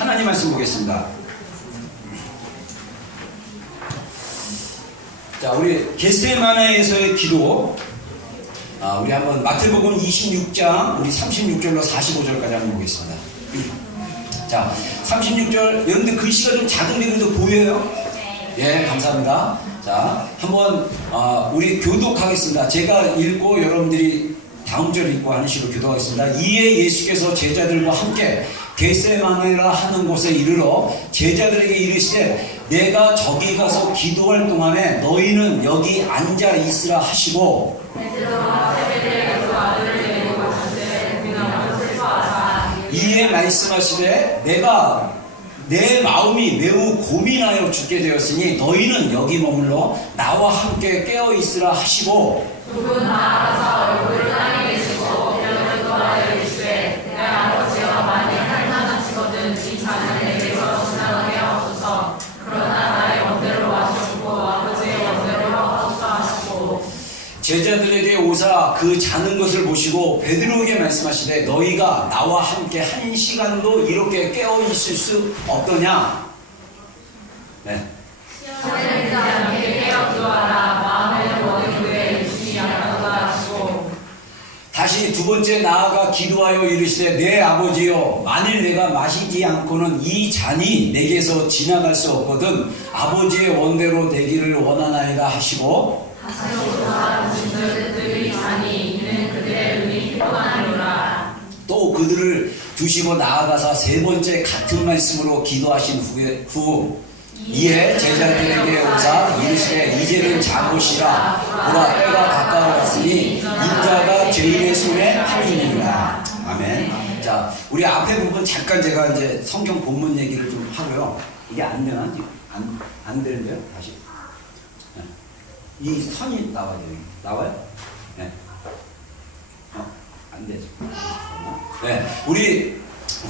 하나님 말씀 보겠습니다. 자, 우리 겟세마네에서의 기도, 우리 한번 마태복음 26장 우리 36절로 45절까지 한번 보겠습니다. 자, 36절, 여러분들 글씨가 좀 작은 데도 보여요? 예, 감사합니다. 자, 한번 우리 교독하겠습니다. 제가 읽고 여러분들이 다음 절 읽고 하는 식으로 교독하겠습니다. 이에 예수께서 제자들과 함께 겟세마네라 하는 곳에 이르러 제자들에게 이르시되 내가 저기 가서 기도할 동안에 너희는 여기 앉아 있으라 하시고, 이에 말씀하시되 내가 내 마음이 매우 고민하여 죽게 되었으니 너희는 여기 머물러 나와 함께 깨어 있으라 하시고, 두 분 나아가서 얼굴을 땅에 계시고 뼈를 떠나여 이르시되 내 아버지여 만일 할만하시거든 이 잔을 내게서 지나가게 하옵소서. 그러나 나의 원대로 하시고 아버지의 원대로 하옵소서 하시고, 제자들에게 오사 그 자는 것을 보시고 베드로에게 말씀하시되 너희가 나와 함께 한 시간도 이렇게 깨어 있을 수 없더냐. 네. 시험을 자에게 깨어 기도하라. 마음에 모든 교회에 주시 않도다 하시고, 다시 두 번째 나아가 기도하여 이르시되 내 아버지여 만일 내가 마시지 않고는 이 잔이 내게서 지나갈 수 없거든 아버지의 원대로 되기를 원하나이다 하시고, 그들이 자니 이는 그들의 눈이 피곤하니라. 또 그들을 두시고 나아가사 세 번째 같은 말씀으로 기도하신 후 이에 제자들에게 오사 이르시되 이제는 자보시라. 보라 때가 가까워왔으니 인자가 죄인의 손에 팔리니라. 아멘. 자, 우리 앞에 부분 잠깐 제가 이제 성경 본문 얘기를 좀 하고요. 이게 안 되나? 안 되는데요? 다시. 이 선이 나와야 돼요. 나와요? 네. 안 되죠. 네. 우리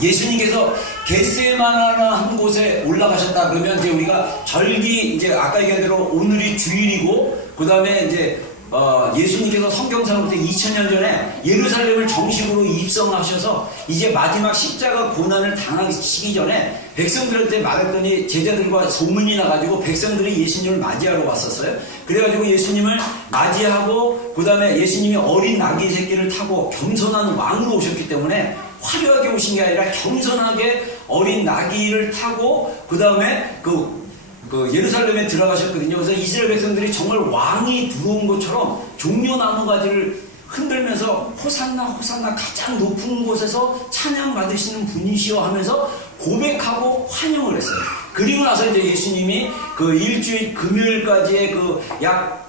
예수님께서 겟세마나 한 곳에 올라가셨다 그러면 이제 우리가 절기, 이제 아까 얘기한 대로 오늘이 주일이고, 그 다음에 이제 예수님께서 성경상부터 2000년 전에 예루살렘을 정식으로 입성하셔서 이제 마지막 십자가 고난을 당하시기 전에 백성들한테 말했더니 제자들과 소문이 나가지고 백성들이 예수님을 맞이하러 왔었어요. 그래가지고 예수님을 맞이하고 그 다음에 예수님이 어린 나귀 새끼를 타고 겸손한 왕으로 오셨기 때문에 화려하게 오신 게 아니라 겸손하게 어린 나귀를 타고 그 다음에 그 예루살렘에 들어가셨거든요. 그래서 이스라엘 백성들이 정말 왕이 들어온 것처럼 종려 나무가지를 흔들면서 호산나 호산나 가장 높은 곳에서 찬양 받으시는 분이시여 하면서 고백하고 환영을 했어요. 그리고 나서 이제 예수님이 그 일주일 금요일까지의 그 약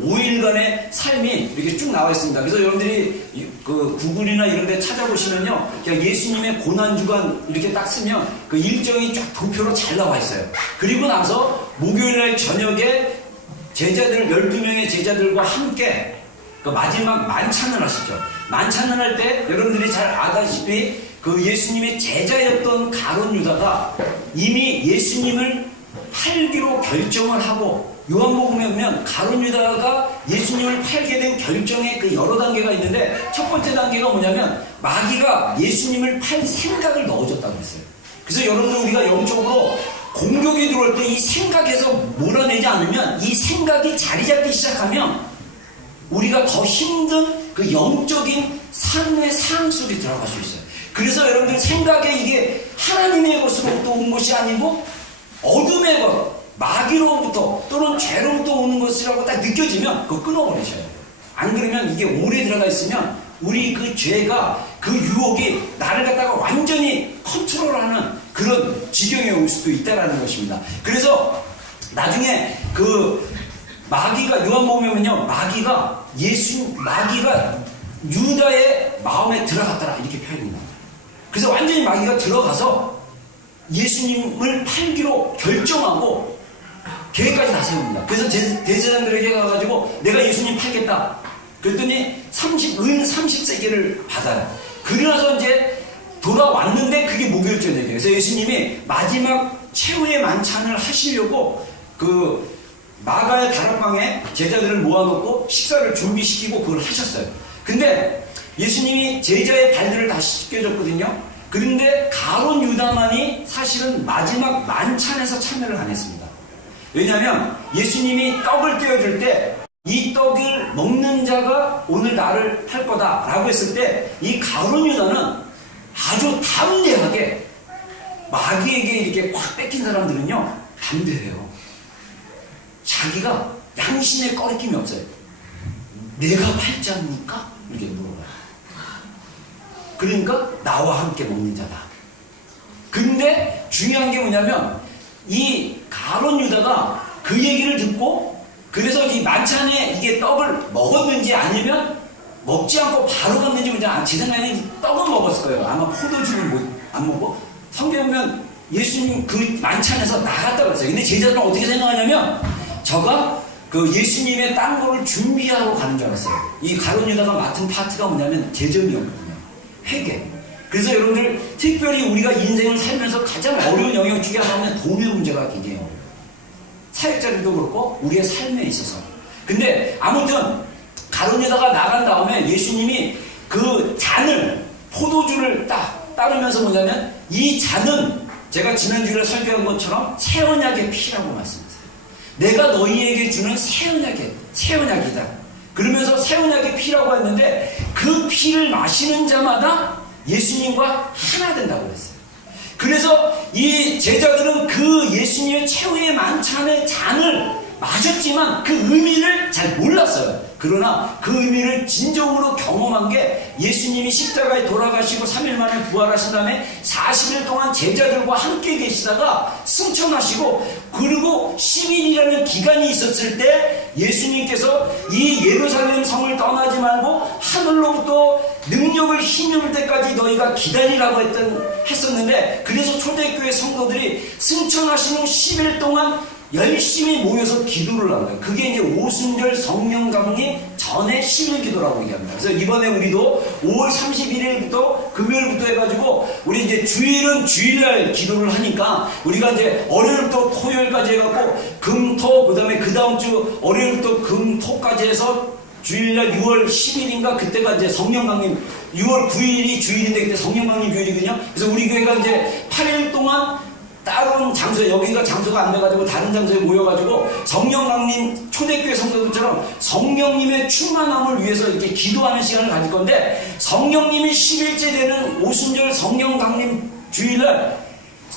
5일간의 삶이 이렇게 쭉 나와 있습니다. 그래서 여러분들이 그 구글이나 이런 데 찾아보시면요, 그냥 예수님의 고난주간 이렇게 딱 쓰면 그 일정이 쫙 도표로 잘 나와 있어요. 그리고 나서 목요일날 저녁에 제자들 12명의 제자들과 함께 그 마지막 만찬을 하시죠. 만찬을 할 때 여러분들이 잘 아다시피 그 예수님의 제자였던 가룟 유다가 이미 예수님을 팔기로 결정을 하고, 요한복음에 보면 가룟 유다가 예수님을 팔게 된 결정의 그 여러 단계가 있는데 첫 번째 단계가 뭐냐면 마귀가 예수님을 팔 생각을 넣어줬다고 했어요. 그래서 여러분들 우리가 영적으로 공격이 들어올 때 이 생각에서 몰아내지 않으면, 이 생각이 자리 잡기 시작하면 우리가 더 힘든 그 영적인 삶의 상황 속에 들어갈 수 있어요. 그래서 여러분들 생각에 이게 하나님의 것으로부터 온 것이 아니고 어둠의 것, 마귀로부터 또는 죄로부터 오는 것이라고 딱 느껴지면 그거 끊어버리셔야 돼요. 안 그러면 이게 오래 들어가 있으면 우리 그 죄가, 그 유혹이 나를 갖다가 완전히 컨트롤하는 그런 지경에 올 수도 있다는 것입니다. 그래서 나중에 그 마귀가, 요한복음에 보면요, 마귀가 유다의 마음에 들어갔더라 이렇게 표현합니다. 그래서 완전히 마귀가 들어가서 예수님을 팔기로 결정하고 계획까지 다 세웁니다. 그래서 대제사장들에게 가가지고 내가 예수님 팔겠다. 그랬더니 은 30세겔을 받아요. 그러나서 이제 돌아왔는데 그게 목요일 저녁이에요. 그래서 예수님이 마지막 최후의 만찬을 하시려고 그 마가의 다락방에 제자들을 모아놓고 식사를 준비시키고 그걸 하셨어요. 근데 예수님이 제자의 발들을 다 씻겨줬거든요. 그런데 가룟 유다만이 사실은 마지막 만찬에서 참여를 안 했습니다. 왜냐하면 예수님이 떡을 떼어줄 때 이 떡을 먹는 자가 오늘 나를 할 거다라고 했을 때 이 가룟 유다는 아주 담대하게 마귀에게 이렇게 콱 뺏긴 사람들은요 담대해요. 자기가 양심에 꺼리낌이 없어요. 내가 팔지 않습니까? 이렇게 물어봐요. 그러니까 나와 함께 먹는 자다. 근데 중요한 게 뭐냐면 이 가룟 유다가 그 얘기를 듣고 그래서 이 만찬에 이게 떡을 먹었는지 아니면 먹지 않고 바로 갔는지 제 생각에는 떡은 먹었을 거예요. 아마 포도주를 안 먹고 성경에 보면 예수님 그 만찬에서 나갔다 그랬어요. 근데 제자들은 어떻게 생각하냐면 저가 그 예수님의 딴 거를 준비하러 가는 줄 알았어요. 이 가룟 유다가 맡은 파트가 뭐냐면 제점이었거든요. 회개. 그래서 여러분들 특별히 우리가 인생을 살면서 가장 어려운 영역 중에 하나는 돈의 문제가 굉장히 어려워요. 사역자들도 그렇고 우리의 삶에 있어서. 근데 아무튼 가룟 유다가 나간 다음에 예수님이 그 잔을 포도주를 딱 따르면서 뭐냐면 이 잔은 제가 지난주에 설교한 것처럼 새 언약의 피라고 말씀하세요. 내가 너희에게 주는 새 언약이다. 그러면서 새 언약의 피라고 했는데 그 피를 마시는 자마다 예수님과 하나 된다고 했어요. 그래서 이 제자들은 그 예수님의 최후의 만찬의 잔을 마셨지만 그 의미를 잘 몰랐어요. 그러나 그 의미를 진정으로 경험한 게 예수님이 십자가에 돌아가시고 3일 만에 부활하신 다음에 40일 동안 제자들과 함께 계시다가 승천하시고 그리고 10일이라는 기간이 있었을 때 예수님께서 이 예루살렘 성을 떠나지 말고 하늘로부터 능력을 힘입을 때까지 너희가 기다리라고 했었는데 그래서 초대교회 성도들이 승천하신 후 10일 동안 열심히 모여서 기도를 한 거예요. 그게 이제 오순절 성령 강림 전에 10일 기도라고 얘기합니다. 그래서 이번에 우리도 5월 31일부터 금요일부터 해가지고 우리 이제 주일은 주일날 기도를 하니까 우리가 이제 월요일부터 토요일까지 해갖고 금토 그 다음에 그 다음 주 월요일부터 금토까지 해서 주일날 6월 10일인가 그때가 이제 성령 강림 6월 9일이 주일인데 그때 성령 강림 주일이거든요. 그래서 우리 교회가 이제 8일 동안 다른 장소에 여기가 장소가 안 돼가지고 다른 장소에 모여가지고 성령 강림 초대교회 성도들처럼 성령님의 충만함을 위해서 이렇게 기도하는 시간을 가질 건데 성령님이 10일째 되는 오순절 성령 강림 주일날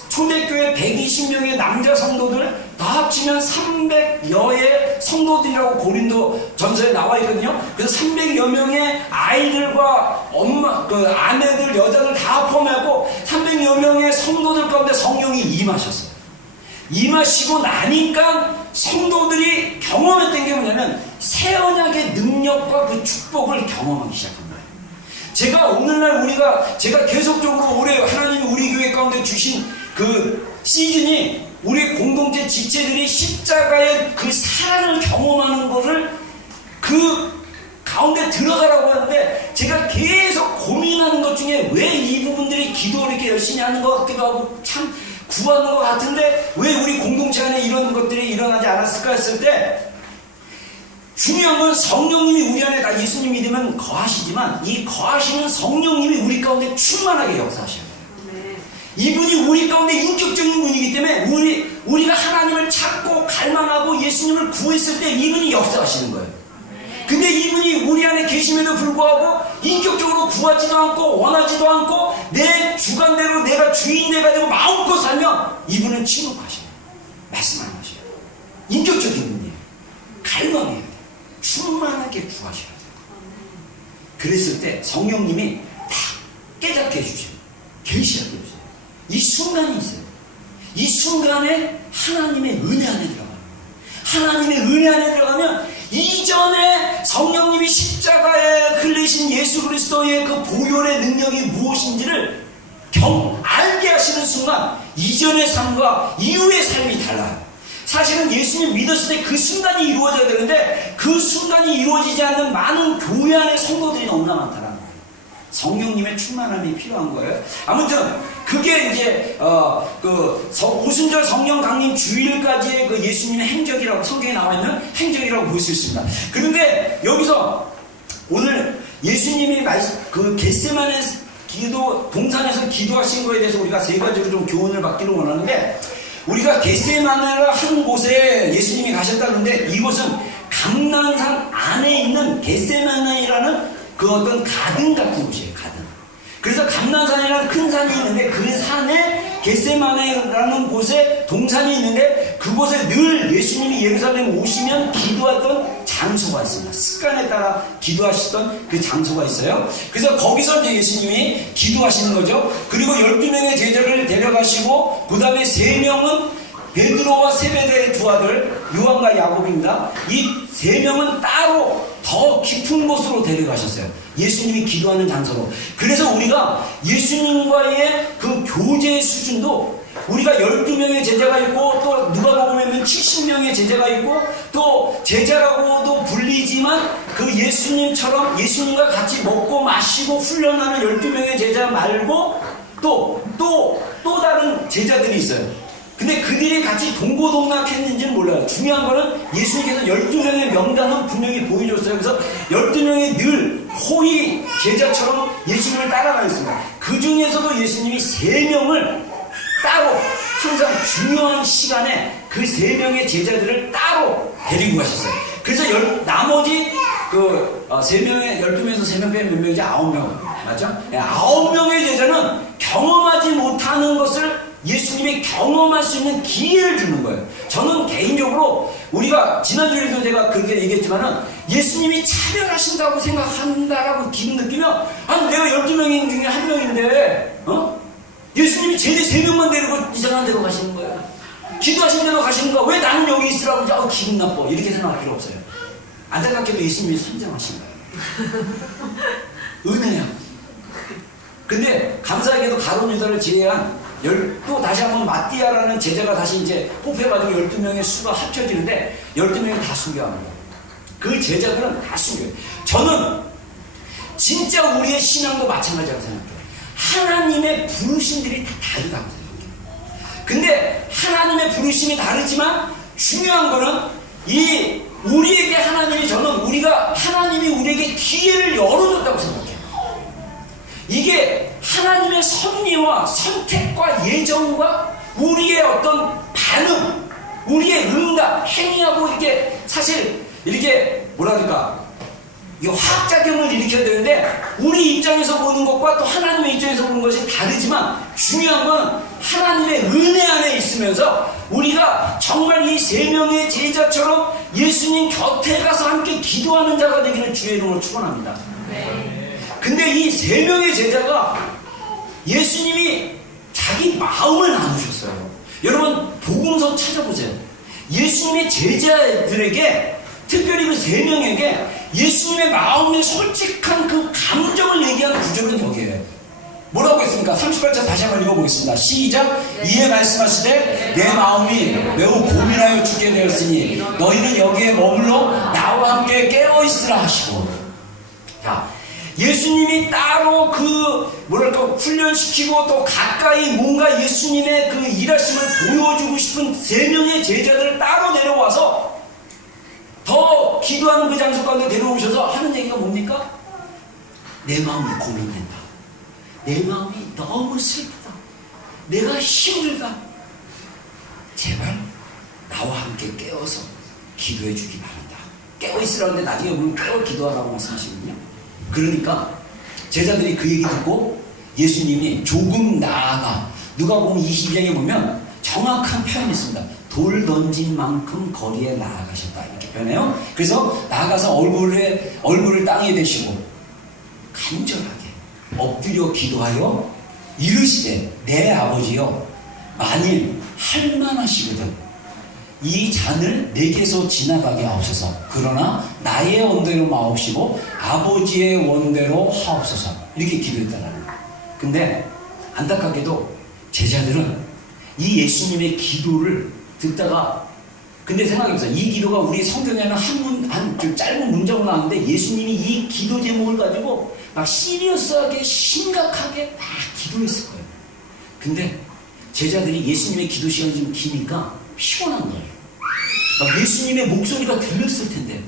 초대교회 120명의 남자 성도들 다 합치면 300여의 성도들이라고 고린도 전서에 나와 있거든요. 그래서 300여 명의 아이들과 엄마, 그 아내들, 여자들 다 포함하고 300여 명의 성도들 가운데 성령이 임하셨어요. 임하시고 나니까 성도들이 경험했던 게 뭐냐면 새 언약의 능력과 그 축복을 경험하기 시작한 거예요. 제가 오늘날 제가 계속적으로 올해 하나님이 우리 교회 가운데 주신 그 시즌이 우리 공동체 지체들이 십자가의 그 사랑을 경험하는 것을 그 가운데 들어가라고 하는데 제가 계속 고민하는 것 중에 왜 이 부분들이 기도를 이렇게 열심히 하는 것 같기도 하고 참 구하는 것 같은데 왜 우리 공동체 안에 이런 것들이 일어나지 않았을까 했을 때 중요한 건 성령님이 우리 안에 다 예수님 믿으면 거하시지만 이 거하시는 성령님이 우리 가운데 충만하게 역사하셔요. 이분이 우리 가운데 인격적인 분이기 때문에 우리가 하나님을 찾고 갈망하고 예수님을 구했을 때 이분이 역사하시는 거예요. 근데 이분이 우리 안에 계심에도 불구하고 인격적으로 구하지도 않고 원하지도 않고 내 주관대로 내가 주인 돼가지고 마음껏 살면 이분은 침묵하셔요. 말씀 안 하셔요. 인격적인 분이에요. 갈망해야 돼요. 충만하게 구하셔야 돼요. 그랬을 때 성령님이 딱 깨닫게 해주셔요. 계시하게 해주셔요. 이 순간이 있어요. 이 순간에 하나님의 은혜 안에 들어가요. 하나님의 은혜 안에 들어가면 이전에 성령님이 십자가에 흘리신 예수 그리스도의 그 보혈의 능력이 무엇인지를 알게 하시는 순간 이전의 삶과 이후의 삶이 달라요. 사실은 예수님 믿었을 때 그 순간이 이루어져야 되는데 그 순간이 이루어지지 않는 많은 교회 안의 성도들이 너무나 많다는 거예요. 성령님의 충만함이 필요한 거예요. 아무튼 그게 이제 오순절 성령 강림 주일까지의 그 예수님의 행적이라고 성경에 나와 있는 행적이라고 볼 수 있습니다. 그런데 여기서 오늘 예수님이 그 겟세마네 동산에서 기도하신 거에 대해서 우리가 세 가지로 좀 교훈을 받기를 원하는데, 우리가 겟세마네라 한 곳에 예수님이 가셨다는데, 이곳은 감난산 안에 있는 겟세마네라는 그 어떤 가든 같은 곳이에요. 가든. 그래서 감난산이라는 큰 산이 있는데, 그 산에 겟세마네라는 곳에 동산이 있는데, 그곳에 늘 예수님이 예루살렘 오시면 기도하던 장소가 있습니다. 습관에 따라 기도하시던 그 장소가 있어요. 그래서 거기서 이제 예수님이 기도하시는 거죠. 그리고 12명의 제자를 데려가시고, 그 다음에 3명은 베드로와 세베대의 두 아들 요한과 야곱입니다. 이 3명은 따로 더 깊은 곳으로 데려가셨어요. 예수님이 기도하는 장소로. 그래서 우리가 예수님과의 그 교제의 수준도, 우리가 12명의 제자가 있고, 또 누가복음에는 70명의 제자가 있고, 또 제자라고도 불리지만 그 예수님처럼 예수님과 같이 먹고 마시고 훈련하는 12명의 제자 말고 또 다른 제자들이 있어요. 근데 그들이 같이 동고동락했는지는 몰라요. 중요한 거는 예수님께서 12명의 명단은 분명히 보여줬어요. 그래서 12명이 늘 호의 제자처럼 예수님을 따라가 있습니다. 그 중에서도 예수님이 3명을 따로 항상 중요한 시간에 그 3명의 제자들을 따로 데리고 가셨어요. 그래서 나머지 그 12명에서 3명 빼면 몇 명이지? 9명. 맞죠? 9명의 제자는 경험하지 못하는 것을 예수님이 경험할 수 있는 기회를 주는 거예요. 저는 개인적으로, 우리가 지난주에도 제가 그렇게 얘기했지만은, 예수님이 차별하신다고 생각한다라고 기분 느끼면, 아니 내가 12명 중에 1명인데 예수님이 제대 3명만 데리고 이상한 데로 가시는 거예요. 기도하신 데로 가시는 거야. 왜 나는 여기 있으라고 하지? 기분 나빠. 이렇게 생각할 필요 없어요. 안타깝게도 예수님이 선정하신 거예요. 은혜야. 근데 감사하게도 가룟 유다를 제외한 또 다시 한번 마띠아라는 제자가 다시 이제 뽑혀가지고 12명의 수가 합쳐지는데, 12명이 다 순교합니다. 그 제자들은 다 순교해요. 저는 진짜 우리의 신앙도 마찬가지라고 생각해요. 하나님의 부르심들이 다 다르다고 생각해요. 근데 하나님의 부르심이 다르지만 중요한 거는 우리에게 하나님이 우리에게 기회를 열어줬다고 생각해요. 이게 하나님의 섭리와 선택과 예정과 우리의 어떤 반응, 우리의 응답, 행위하고 이렇게 사실 이렇게 뭐라 그럴까, 이 화학작용을 일으켜야 되는데, 우리 입장에서 보는 것과 또 하나님의 입장에서 보는 것이 다르지만, 중요한 건 하나님의 은혜 안에 있으면서 우리가 정말 이 3명의 제자처럼 예수님 곁에 가서 함께 기도하는 자가 되기를 주의 이름으로 축원합니다. 근데 이 3명의 제자가 예수님이 자기 마음을 나누셨어요. 여러분 복음서 찾아보세요. 예수님의 제자들에게, 특별히 그 3명에게 예수님의 마음의 솔직한 그 감정을 얘기하는 구절은 여기에요. 뭐라고 했습니까? 38절 다시 한번 읽어보겠습니다. 시작. 이에 말씀하시되 내 마음이 매우 고민하여 죽게 되었으니 너희는 여기에 머물러 나와 함께 깨어있으라 하시고. 자, 예수님이 따로 훈련시키고 또 가까이 뭔가 예수님의 그 일하심을 보여주고 싶은 3명의 제자들을 따로 내려와서 더 기도하는 그 장소 가운데 데려오셔서 하는 얘기가 뭡니까? 내 마음이 고민된다. 내 마음이 너무 슬프다. 내가 힘들다. 제발 나와 함께 깨어서 기도해 주기 바란다. 깨어있으라는데 나중에 보면 깨어 기도하라고 말씀하시거든요. 그러니까 제자들이 그 얘기 듣고 예수님이 조금 나아가, 누가복음 22장에 보면 정확한 표현이 있습니다. 돌 던진 만큼 거리에 나아가셨다, 이렇게 표현해요. 그래서 나아가서 얼굴을 땅에 대시고 간절하게 엎드려 기도하여 이르시되 내 아버지여, 만일 할만하시거든 이 잔을 내게서 지나가게 하옵소서. 그러나 나의 원대로 마옵시고 아버지의 원대로 하옵소서. 이렇게 기도했다라는 거예요. 근데 안타깝게도 제자들은 이 예수님의 기도를 듣다가, 근데 생각해보세요. 이 기도가 우리 성경에는 좀 짧은 문장으로 나왔는데, 예수님이 이 기도 제목을 가지고 막 시리어스하게 심각하게 막 기도했을 거예요. 근데 제자들이 예수님의 기도 시간이 좀 기니까 피곤한 거예요. 예수님의 목소리가 들렸을 텐데,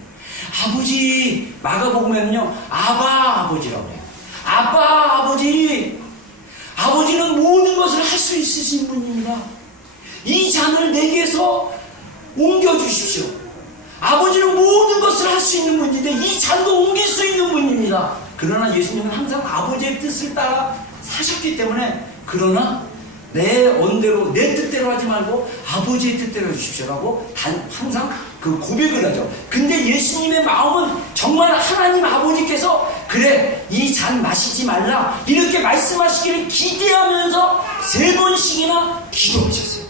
아버지, 마가복음에는요 아바 아버지라고 해요. 아빠 아버지, 아버지는 모든 것을 할 수 있으신 분입니다. 이 잔을 내게서 옮겨주십시오. 아버지는 모든 것을 할 수 있는 분인데 이 잔도 옮길 수 있는 분입니다. 그러나 예수님은 항상 아버지의 뜻을 따라 사셨기 때문에, 그러나 내 원대로, 내 뜻대로 하지 말고 아버지의 뜻대로 해주십시오라고 항상 그 고백을 하죠. 근데 예수님의 마음은 정말 하나님 아버지께서 그래, 이 잔 마시지 말라 이렇게 말씀하시기를 기대하면서 3번씩이나 기도하셨어요.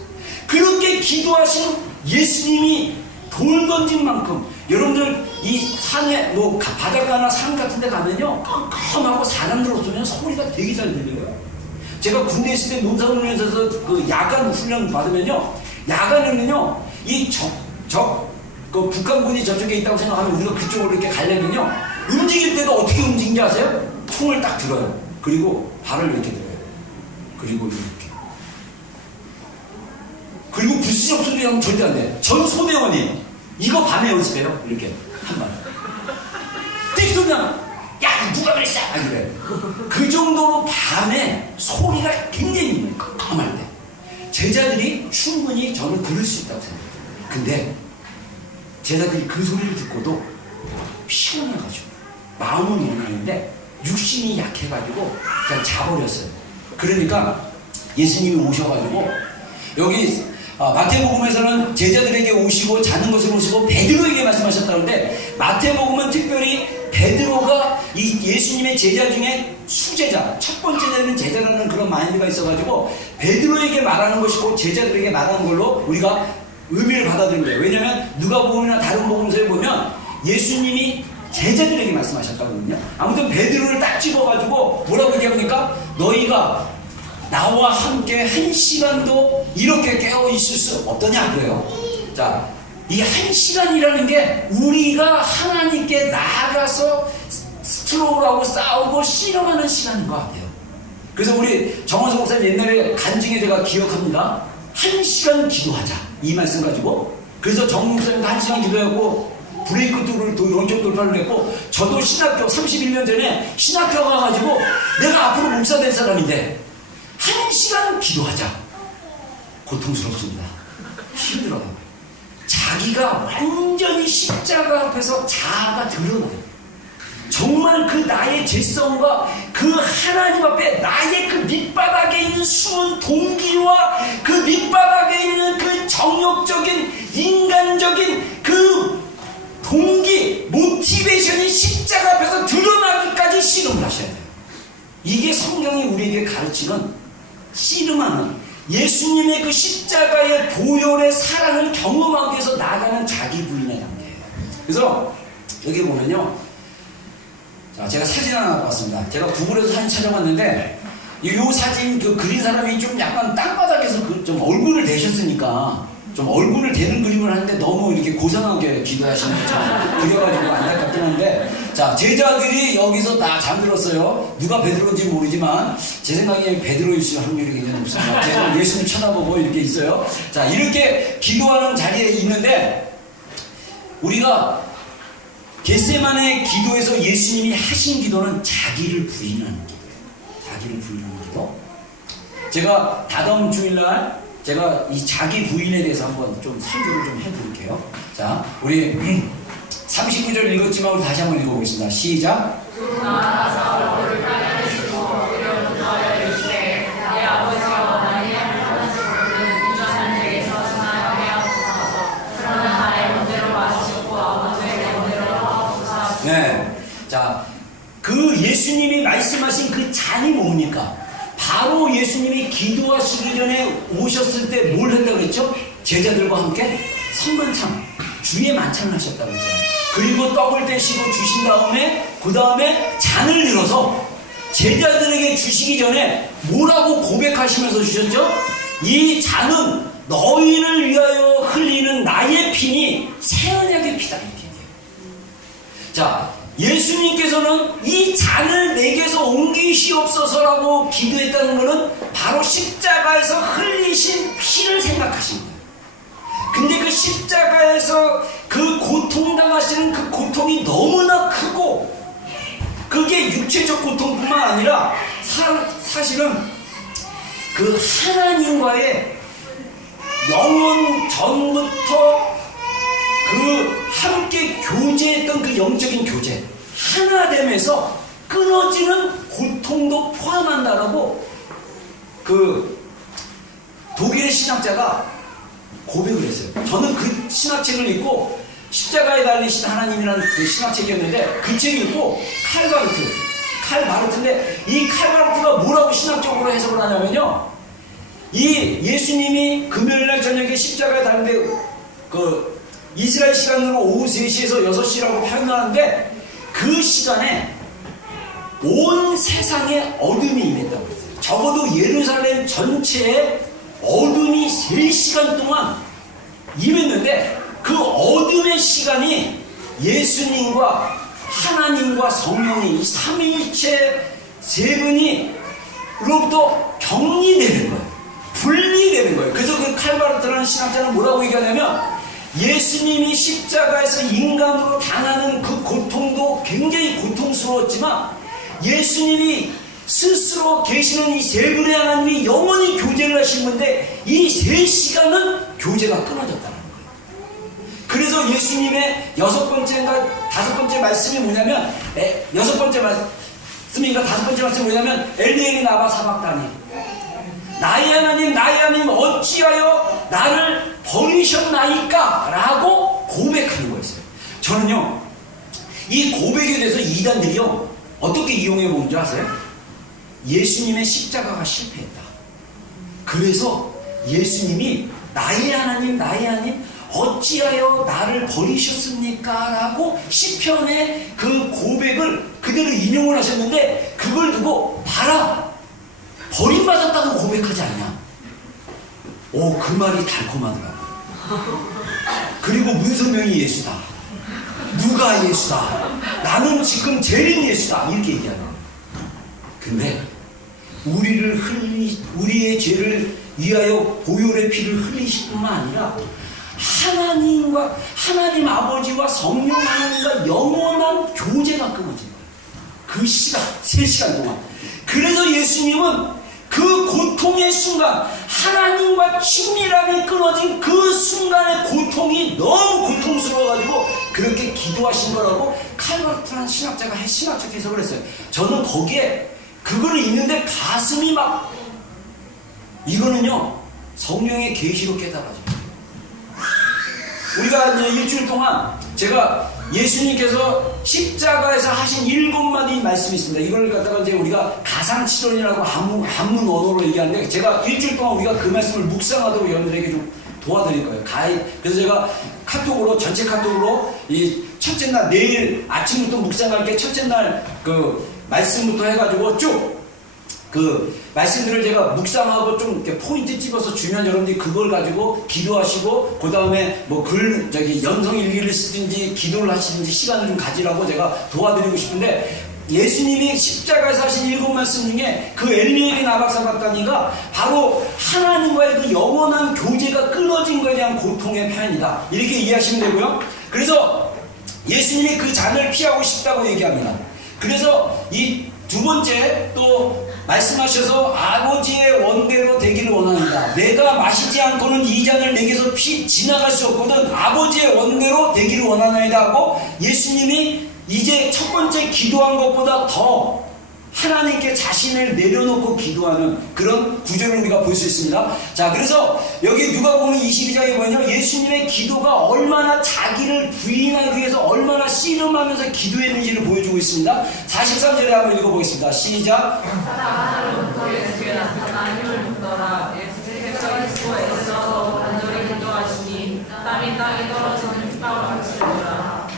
그렇게 기도하신 예수님이 돌 던진 만큼, 여러분들 이 산에 뭐 바닷가나 산 같은 데 가면요, 깜깜하고 사람들 없으면 소리가 되게 잘 들려요. 제가 군대 있을 때 농사훈련에서 그 야간 훈련 받으면요, 야간에는요 이 그 북한군이 저쪽에 있다고 생각하면 우리가 그쪽으로 이렇게 가려면요, 움직일 때도 어떻게 움직이는지 아세요? 총을 딱 들어요. 그리고 발을 이렇게 들어요. 그리고 이렇게. 그리고 불시적 소리 하면 절대 안 돼. 전 소대원이 이거 밤에 연습해요. 이렇게 한 번. 띡 소리 나면 야 누가 그랬어? 아 그래. 그 정도로 밤에 소리가 굉장히 깜깜할 때 제자들이 충분히 저를 들을 수 있다고 생각해요. 근데 제자들이 그 소리를 듣고도 피곤해가지고 마음은 일어나는데 육신이 약해가지고 그냥 자버렸어요. 그러니까 예수님이 오셔가지고 여기 마태복음에서는 제자들에게 오시고 자는 것을 오시고 베드로에게 말씀하셨다는데, 마태복음은 특별히 베드로가 이 예수님의 제자 중에 수제자, 첫 번째 되는 제자라는 그런 마인드가 있어가지고 베드로에게 말하는 것이고 제자들에게 말하는 걸로 우리가 의미를 받아들인 거예요. 왜냐하면 누가복음이나 다른 복음서에 보면 예수님이 제자들에게 말씀하셨거든요. 아무튼 베드로를 딱 집어가지고 뭐라고 얘기합니까? 너희가 나와 함께 1시간도 이렇게 깨어 있을 수 없더냐 그래요. 자, 이 1시간이라는 게 우리가 하나님께 나아가서 스트로우라고 싸우고 씨름하는 시간인 것 같아요. 그래서 우리 정원석 목사님 옛날에 간증에 제가 기억합니다. 1시간 기도하자 이 말씀 가지고, 그래서 정 목사님도 1시간 기도하고 브레이크 뚫을 영적 돌파를 했고, 저도 신학교 31년 전에 신학교 가가지고 내가 앞으로 목사 될 사람인데 1시간 기도하자. 고통스럽습니다. 힘들어요. 자기가 완전히 십자가 앞에서 자아가 드러나요. 정말 그 나의 죄성과 그 하나님 앞에 나의 그 밑바닥에 있는 숨은 동기와 그 밑바닥에 있는 그 정욕적인 인간적인 그 동기, 모티베이션이 십자가 앞에서 드러나기까지 씨름을 하셔야 돼요. 이게 성경이 우리에게 가르치는 씨름하는 예수님의 그 십자가의 보혈의 사랑을 경험하기 위해서 나아가는 자기 부인의 단계예요. 그래서 여기 보면요, 자, 제가 사진 하나 봤습니다. 제가 구글에서 사진 찾아봤는데 이 사진 그 그린 사람이 좀 약간 땅바닥에서 좀 얼굴을 대셨으니까 좀 얼굴을 대는 그림을 하는데 너무 이렇게 고상하게 기도하시는 것처럼 그려가지고 안타깝긴 한데, 자, 제자들이 여기서 다 잠들었어요. 누가 베드로인지 모르지만 제 생각에 베드로일 확률이 굉장히 높습니다. 제가 예수님 쳐다보고 이렇게 있어요. 자, 이렇게 기도하는 자리에 있는데, 우리가 겟세마네 기도에서 예수님이 하신 기도는 자기를 부인하는 기도예요. 자기를 부인하는 기도. 제가 다다음 주일날 제가 이 자기 부인에 대해서 한번 좀 설교를 좀 해드릴게요. 자, 우리 39절 읽었지만 우리 다시 한번 읽어보겠습니다. 시작. 나아가서 너를 따르시고 어려운 너의 이시되 내 아버지와 나의 하나님을 부르는 이 잔을 내게서 전하게 하옵소서. 그러나 나의 원대로 마시고 아버지의 원대로 하옵소서. 네. 자, 그 예수님이 말씀하신 그 잔이 뭡니까? 바로 예수님이 기도하시기 전에 오셨을 때 뭘 했다고 했죠? 제자들과 함께 성만찬, 주의 만찬을 하셨다고 했잖아요. 그리고 떡을 떼시고 주신 다음에 그 다음에 잔을 들어서 제자들에게 주시기 전에 뭐라고 고백하시면서 주셨죠? 이 잔은 너희를 위하여 흘리는 나의 피니 새 언약의 피다, 이렇게 얘기해요. 자, 예수님께서는 이 잔을 내게서 옮기시옵소서라고 기도했다는 것은 바로 십자가에서 흘리신 피를 생각하신 거예요. 근데 그 십자가에서 그 고통당하시는 그 고통이 너무나 크고, 그게 육체적 고통뿐만 아니라 사실은 그 하나님과의 영원 전부터 그 함께 교제했던 그 영적인 교제, 하나됨에서 끊어지는 고통도 포함한다라고 그 독일의 신학자가 고백을 했어요. 저는 그 신학책을 읽고 십자가에 달리신 하나님이라는 그 신학책이었는데 그 책을 읽고 칼 바르트인데 이 칼 바르트가 뭐라고 신학적으로 해석을 하냐면요, 이 예수님이 금요일날 저녁에 십자가에 달리는데 그 이스라엘 시간으로 오후 3시에서 6시라고 표현하는데 그 시간에 온 세상에 어둠이 임했다고 했어요. 적어도 예루살렘 전체에 어둠이 3시간 동안 임했는데 그 어둠의 시간이 예수님과 하나님과 성령이 삼위일체 세 분이로부터 격리되는 거예요. 분리되는 거예요. 그래서 그 칼바르트라는 신학자는 뭐라고 얘기하냐면, 예수님이 십자가에서 인간으로 당하는 그 고통도 굉장히 고통스러웠지만 예수님이 스스로 계시는 이 세 분의 하나님이 영원히 교제를 하신 건데 이 3시간은 교제가 끊어졌다는 거예요. 그래서 예수님의 6번째인가 5번째 말씀이 뭐냐면, 6번째 말씀인가 5번째 말씀이 뭐냐면, 엘리엘이 나바 사박다니, 나의 하나님 어찌하여 나를 버리셨나이까? 라고 고백하는 거였어요. 저는요, 이 고백에 대해서 이단들이요, 어떻게 이용해 본 줄 아세요? 예수님의 십자가가 실패했다. 그래서 예수님이 나의 하나님 어찌하여 나를 버리셨습니까? 라고 시편의 그 고백을 그대로 인용을 하셨는데, 그걸 두고 봐라, 버림받았다고 고백하지 않냐. 오, 그 말이 달콤하더라고. 그리고 문선명이 예수다, 누가 예수다, 나는 지금 재림 예수다, 이렇게 얘기하는 거예요. 근데 우리의 죄를 위하여 보혈의 피를 흘리실 뿐만 아니라 하나님 아버지와 성령 하나님과 영원한 교제가 끊어진 거예요. 그 시간, 3시간 동안. 그래서 예수님은 그 고통의 순간, 하나님과 친밀함이 끊어진 그 순간의 고통이 너무 고통스러워가지고 그렇게 기도하신 거라고 칼바르트라는 신학자가 신학적 해석을 했어요. 저는 거기에 그거를 읽는데 가슴이 막, 이거는요 성령의 계시로 깨달아져요. 우리가 이제 일주일 동안 제가 예수님께서 십자가에서 하신 7마디 말씀이 있습니다. 이걸 갖다가 이제 우리가 가상치론이라고 한문 언어로 얘기하는데, 제가 일주일 동안 우리가 그 말씀을 묵상하도록 여러분들에게 좀 도와드릴 거예요. 그래서 제가 카톡으로, 전체 카톡으로 이 첫째 날, 내일 아침부터 묵상할 게 첫째 날 그 말씀부터 해가지고 쭉 그 말씀들을 제가 묵상하고 좀 이렇게 포인트 집어서 주면 여러분들이 그걸 가지고 기도하시고, 그 다음에 뭐 연성 일기를 쓰든지 기도를 하시든지 시간을 좀 가지라고 제가 도와드리고 싶은데, 예수님이 십자가에서 하신 7말씀 중에 그 엘리엘이 나박사박다니가 바로 하나님과의 그 영원한 교제가 끊어진 것에 대한 고통의 표현이다, 이렇게 이해하시면 되고요. 그래서 예수님이 그 잔을 피하고 싶다고 얘기합니다. 그래서 이 2번째 또 말씀하셔서 아버지의 원대로 되기를 원합니다. 내가 마시지 않고는 이 잔을 내게서 지나갈 수 없거든 아버지의 원대로 되기를 원하나이다 하고, 예수님이 이제 첫 번째 기도한 것보다 더 하나님께 자신을 내려놓고 기도하는 그런 구절을 우리가 볼 수 있습니다. 자, 그래서 여기 누가복음 22장에 보면요, 예수님의 기도가 얼마나 자기를 부인하기 위해서 얼마나 씨름하면서 기도했는지를 보여주고 있습니다. 43절에 한번 읽어보겠습니다. 시작. 하나로부터 예수께 나타나 힘을 붓더라. 예수께서 기도에서 간절히 기도하시니 땀이 땅에 떨어지는 휘방울 같이 되더라.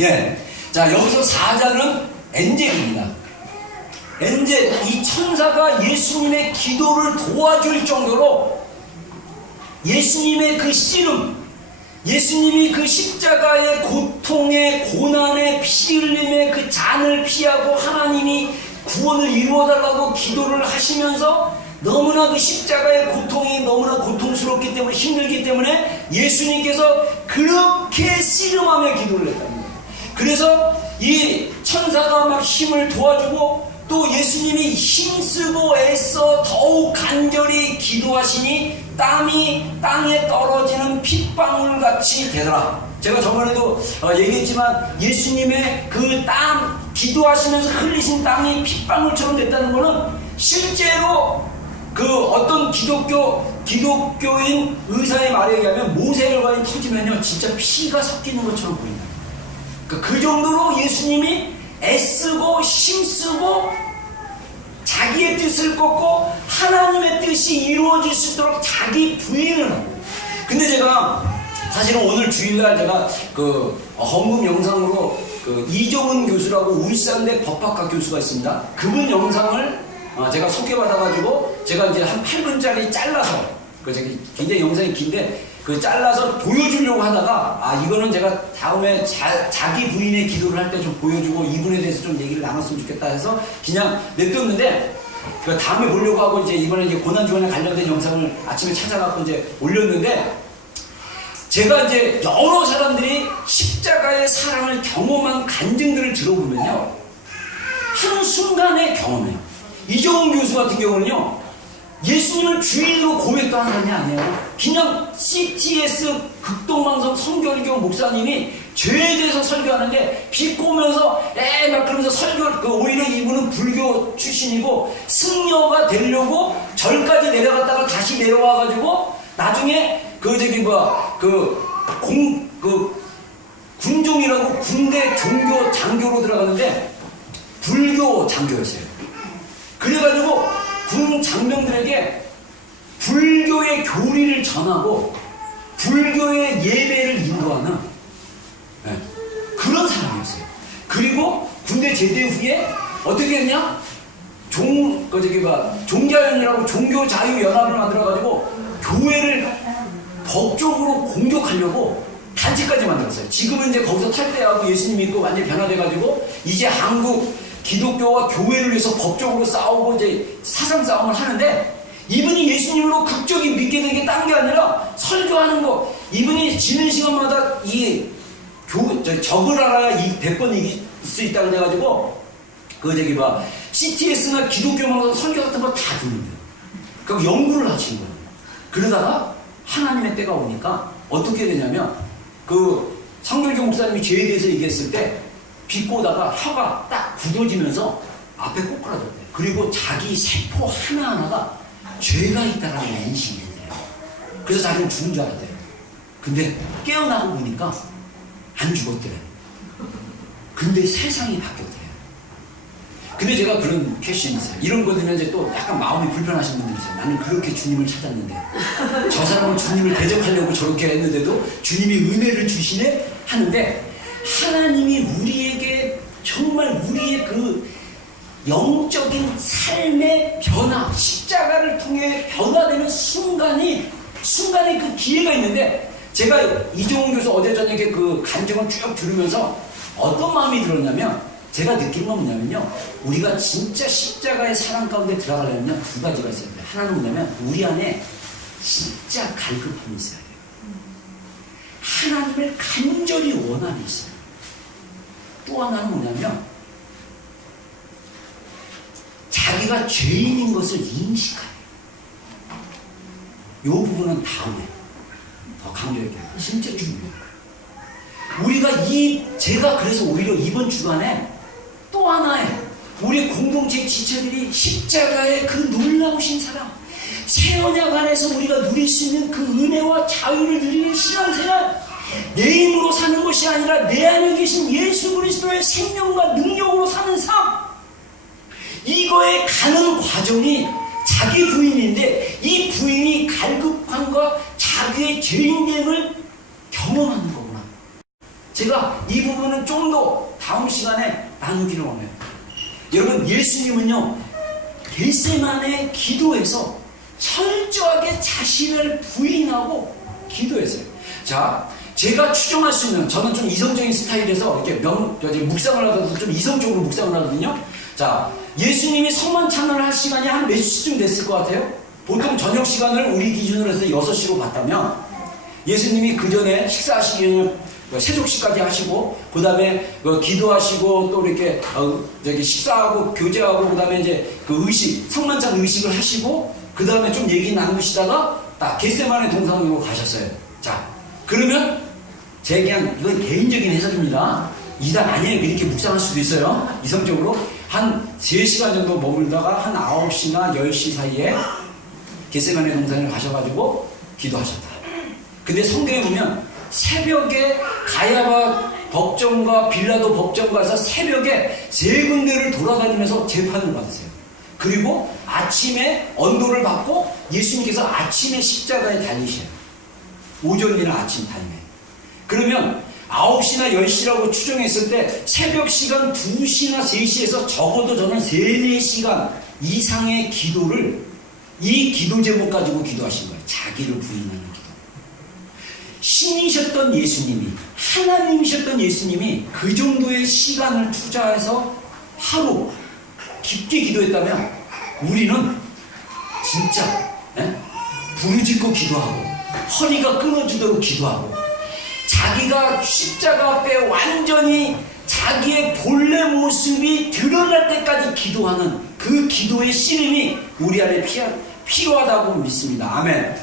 예, 자, 여기서 사자는 엔젤입니다. 엔젤, 이 천사가 예수님의 기도를 도와줄 정도로 예수님의 그 씨름, 예수님이 그 십자가의 고통의 고난의 피 흘림의 그 잔을 피하고 하나님이 구원을 이루어달라고 기도를 하시면서 너무나 그 십자가의 고통이 너무나 고통스럽기 때문에, 힘들기 때문에 예수님께서 그렇게 씨름하며 기도를 했답니다. 그래서 이 천사가 막 힘을 도와주고 또 예수님이 힘쓰고 애써 더욱 간절히 기도하시니 땀이 땅에 떨어지는 핏방울같이 되더라. 제가 저번에도 얘기했지만 예수님의 그 땀, 기도하시면서 흘리신 땀이 핏방울처럼 됐다는 것은 실제로 그 어떤 기독교인 의사의 말에 의하면 모세혈관이 터지면요 진짜 피가 섞이는 것처럼 보인다. 그러니까 그 정도로 예수님이 애쓰고 힘쓰고 자기의 뜻을 꺾고 하나님의 뜻이 이루어질 수 있도록 자기 부인을 하고. 근데 제가 사실은 오늘 주일날 제가 그 헌금 영상으로 그 이종은 교수라고 울산대 법학과 교수가 있습니다. 그분 영상을 제가 소개받아가지고 제가 이제 한 8분짜리 잘라서 그 굉장히 영상이 긴데 그 잘라서 보여주려고 하다가 이거는 제가 다음에 자기 부인의 기도를 할 때 좀 보여주고 이분에 대해서 좀 얘기를 나눴으면 좋겠다 해서 그냥 냅뒀는데 그 다음에 보려고 하고 이제 이번에 이제 고난주간에 관련된 영상을 아침에 찾아갖고 이제 올렸는데 제가 이제 여러 사람들이 십자가의 사랑을 경험한 간증들을 들어보면요 한순간에 경험해요. 이종훈 교수 같은 경우는요 예수님을 주인으로 고백도 하는 사람이 아니에요. 그냥 CTS 극동방송 성결교 목사님이 죄에 대해서 설교하는데 비꼬면서 막 그러면서 설교 오히려 이분은 불교 출신이고 승려가 되려고 절까지 내려갔다가 다시 내려와가지고 나중에 군종이라고 군대 종교 장교로 들어가는데 불교 장교였어요. 그래가지고 군 장병들에게 불교의 교리를 전하고 불교의 예배를 인도하는 그런 사람이었어요. 그리고 군대 제대 후에 어떻게 했냐? 종자연이라고 종교자유연합을 만들어가지고 교회를 법적으로 공격하려고 단체까지 만들었어요. 지금은 이제 거기서 탈퇴하고 예수님 믿고 완전히 변화돼가지고 이제 한국 기독교와 교회를 위해서 법적으로 싸우고 이제 사상 싸움을 하는데 이분이 예수님으로 극적인 믿게 된 게 딴 게 아니라 설교하는 거 이분이 지는 시간마다 적을 알아야 100번 이길 수 있다 그래가지고 CTS나 기독교 방송 설교 같은 거 다 듣는 거예요. 그럼 연구를 하신 거예요. 그러다가 하나님의 때가 오니까 어떻게 되냐면 성결교 목사님이 죄에 대해서 얘기했을 때 비꼬다가 혀가 딱 굳어지면서 앞에 꼬꾸라졌대요. 그리고 자기 세포 하나하나가 죄가 있다라는 인식이 됐대요. 그래서 자기는 죽은 줄 알았대요. 근데 깨어나고 보니까 안 죽었대요. 근데 세상이 바뀌었대요. 근데 제가 그런 퀘션이 있어요. 이런 거 들으면 이제 또 약간 마음이 불편하신 분들이 있어요. 나는 그렇게 주님을 찾았는데 저 사람은 주님을 대적하려고 저렇게 했는데도 주님이 은혜를 주시네 하는데 하나님이 우리에게 정말 우리의 그 영적인 삶의 변화, 십자가를 통해 변화되는 순간에 그 기회가 있는데 제가 이종훈 교수 어제 저녁에 그 간증을 쭉 들으면서 어떤 마음이 들었냐면 제가 느낀 건 뭐냐면요 우리가 진짜 십자가의 사랑 가운데 들어가려면 두 가지가 있어요. 하나는 뭐냐면 우리 안에 진짜 갈급함이 있어야 돼요. 하나님을 간절히 원함이 있어요. 또 하나는 뭐냐면 자기가 죄인인 것을 인식하는 이 부분은 다음에 더 강조할게요. 진짜 중요해요. 제가 그래서 오히려 이번 주간에 또 하나의 우리 공동체 지체들이 십자가의 그 놀라우신 사랑 새 언약 안에서 우리가 누릴 수 있는 그 은혜와 자유를 누리는 신앙생활 내 힘으로 사는 것이 아니라 내 안에 계신 예수 그리스도의 생명과 능력으로 사는 삶 이거에 가는 과정이 자기 부인인데 이 부인이 갈급함과 자기의 죄인됨을 경험하는 거구나. 제가 이 부분은 좀 더 다음 시간에 나누기를 원해요. 여러분 예수님은요 겟세마네 기도에서 철저하게 자신을 부인하고 기도했어요. 자, 제가 추정할 수 있는 저는 좀 이성적인 스타일에서 이렇게 묵상을 하면서 좀 이성적으로 묵상을 하거든요. 자, 예수님이 성만 찬양을 할 시간이 한 몇 시쯤 됐을 것 같아요? 보통 저녁 시간을 우리 기준으로 해서 6시로 봤다면 예수님이 그 전에 식사하시기 전에 세족식까지 하시고, 그 다음에 기도하시고, 또 이렇게 저기 식사하고 교제하고, 그 다음에 이제 그 의식, 성만찬 의식을 하시고, 그 다음에 좀 얘기 나누시다가 딱 겟세마네 동산으로 가셨어요. 자, 그러면 제 그냥 이건 개인적인 해석입니다. 이단 아니에요. 이렇게 묵상할 수도 있어요. 이성적으로 한 3시간 정도 머물다가 한 9시나 10시 사이에 겟세마네 동산을 가셔가지고 기도하셨다. 근데 성경에 보면 새벽에 가야바 법정과 빌라도 법정가서 새벽에 3군데를 돌아다니면서 재판을 받으세요. 그리고 아침에 언도를 받고 예수님께서 아침에 십자가에 달리셔요. 오전이나 아침 타임에. 그러면 9시나 10시라고 추정했을 때 새벽 시간 2시나 3시에서 적어도 저는 3, 4시간 이상의 기도를 이 기도 제목 가지고 기도하신 거예요. 자기를 부인하는 기도. 신이셨던 예수님이, 하나님이셨던 예수님이 그 정도의 시간을 투자해서 하루 깊게 기도했다면 우리는 진짜 부르짖고 기도하고 허리가 끊어지도록 기도하고 자기가 십자가 앞에 완전히 자기의 본래 모습이 드러날 때까지 기도하는 그 기도의 씨름이 우리 안에 필요하다고 믿습니다. 아멘.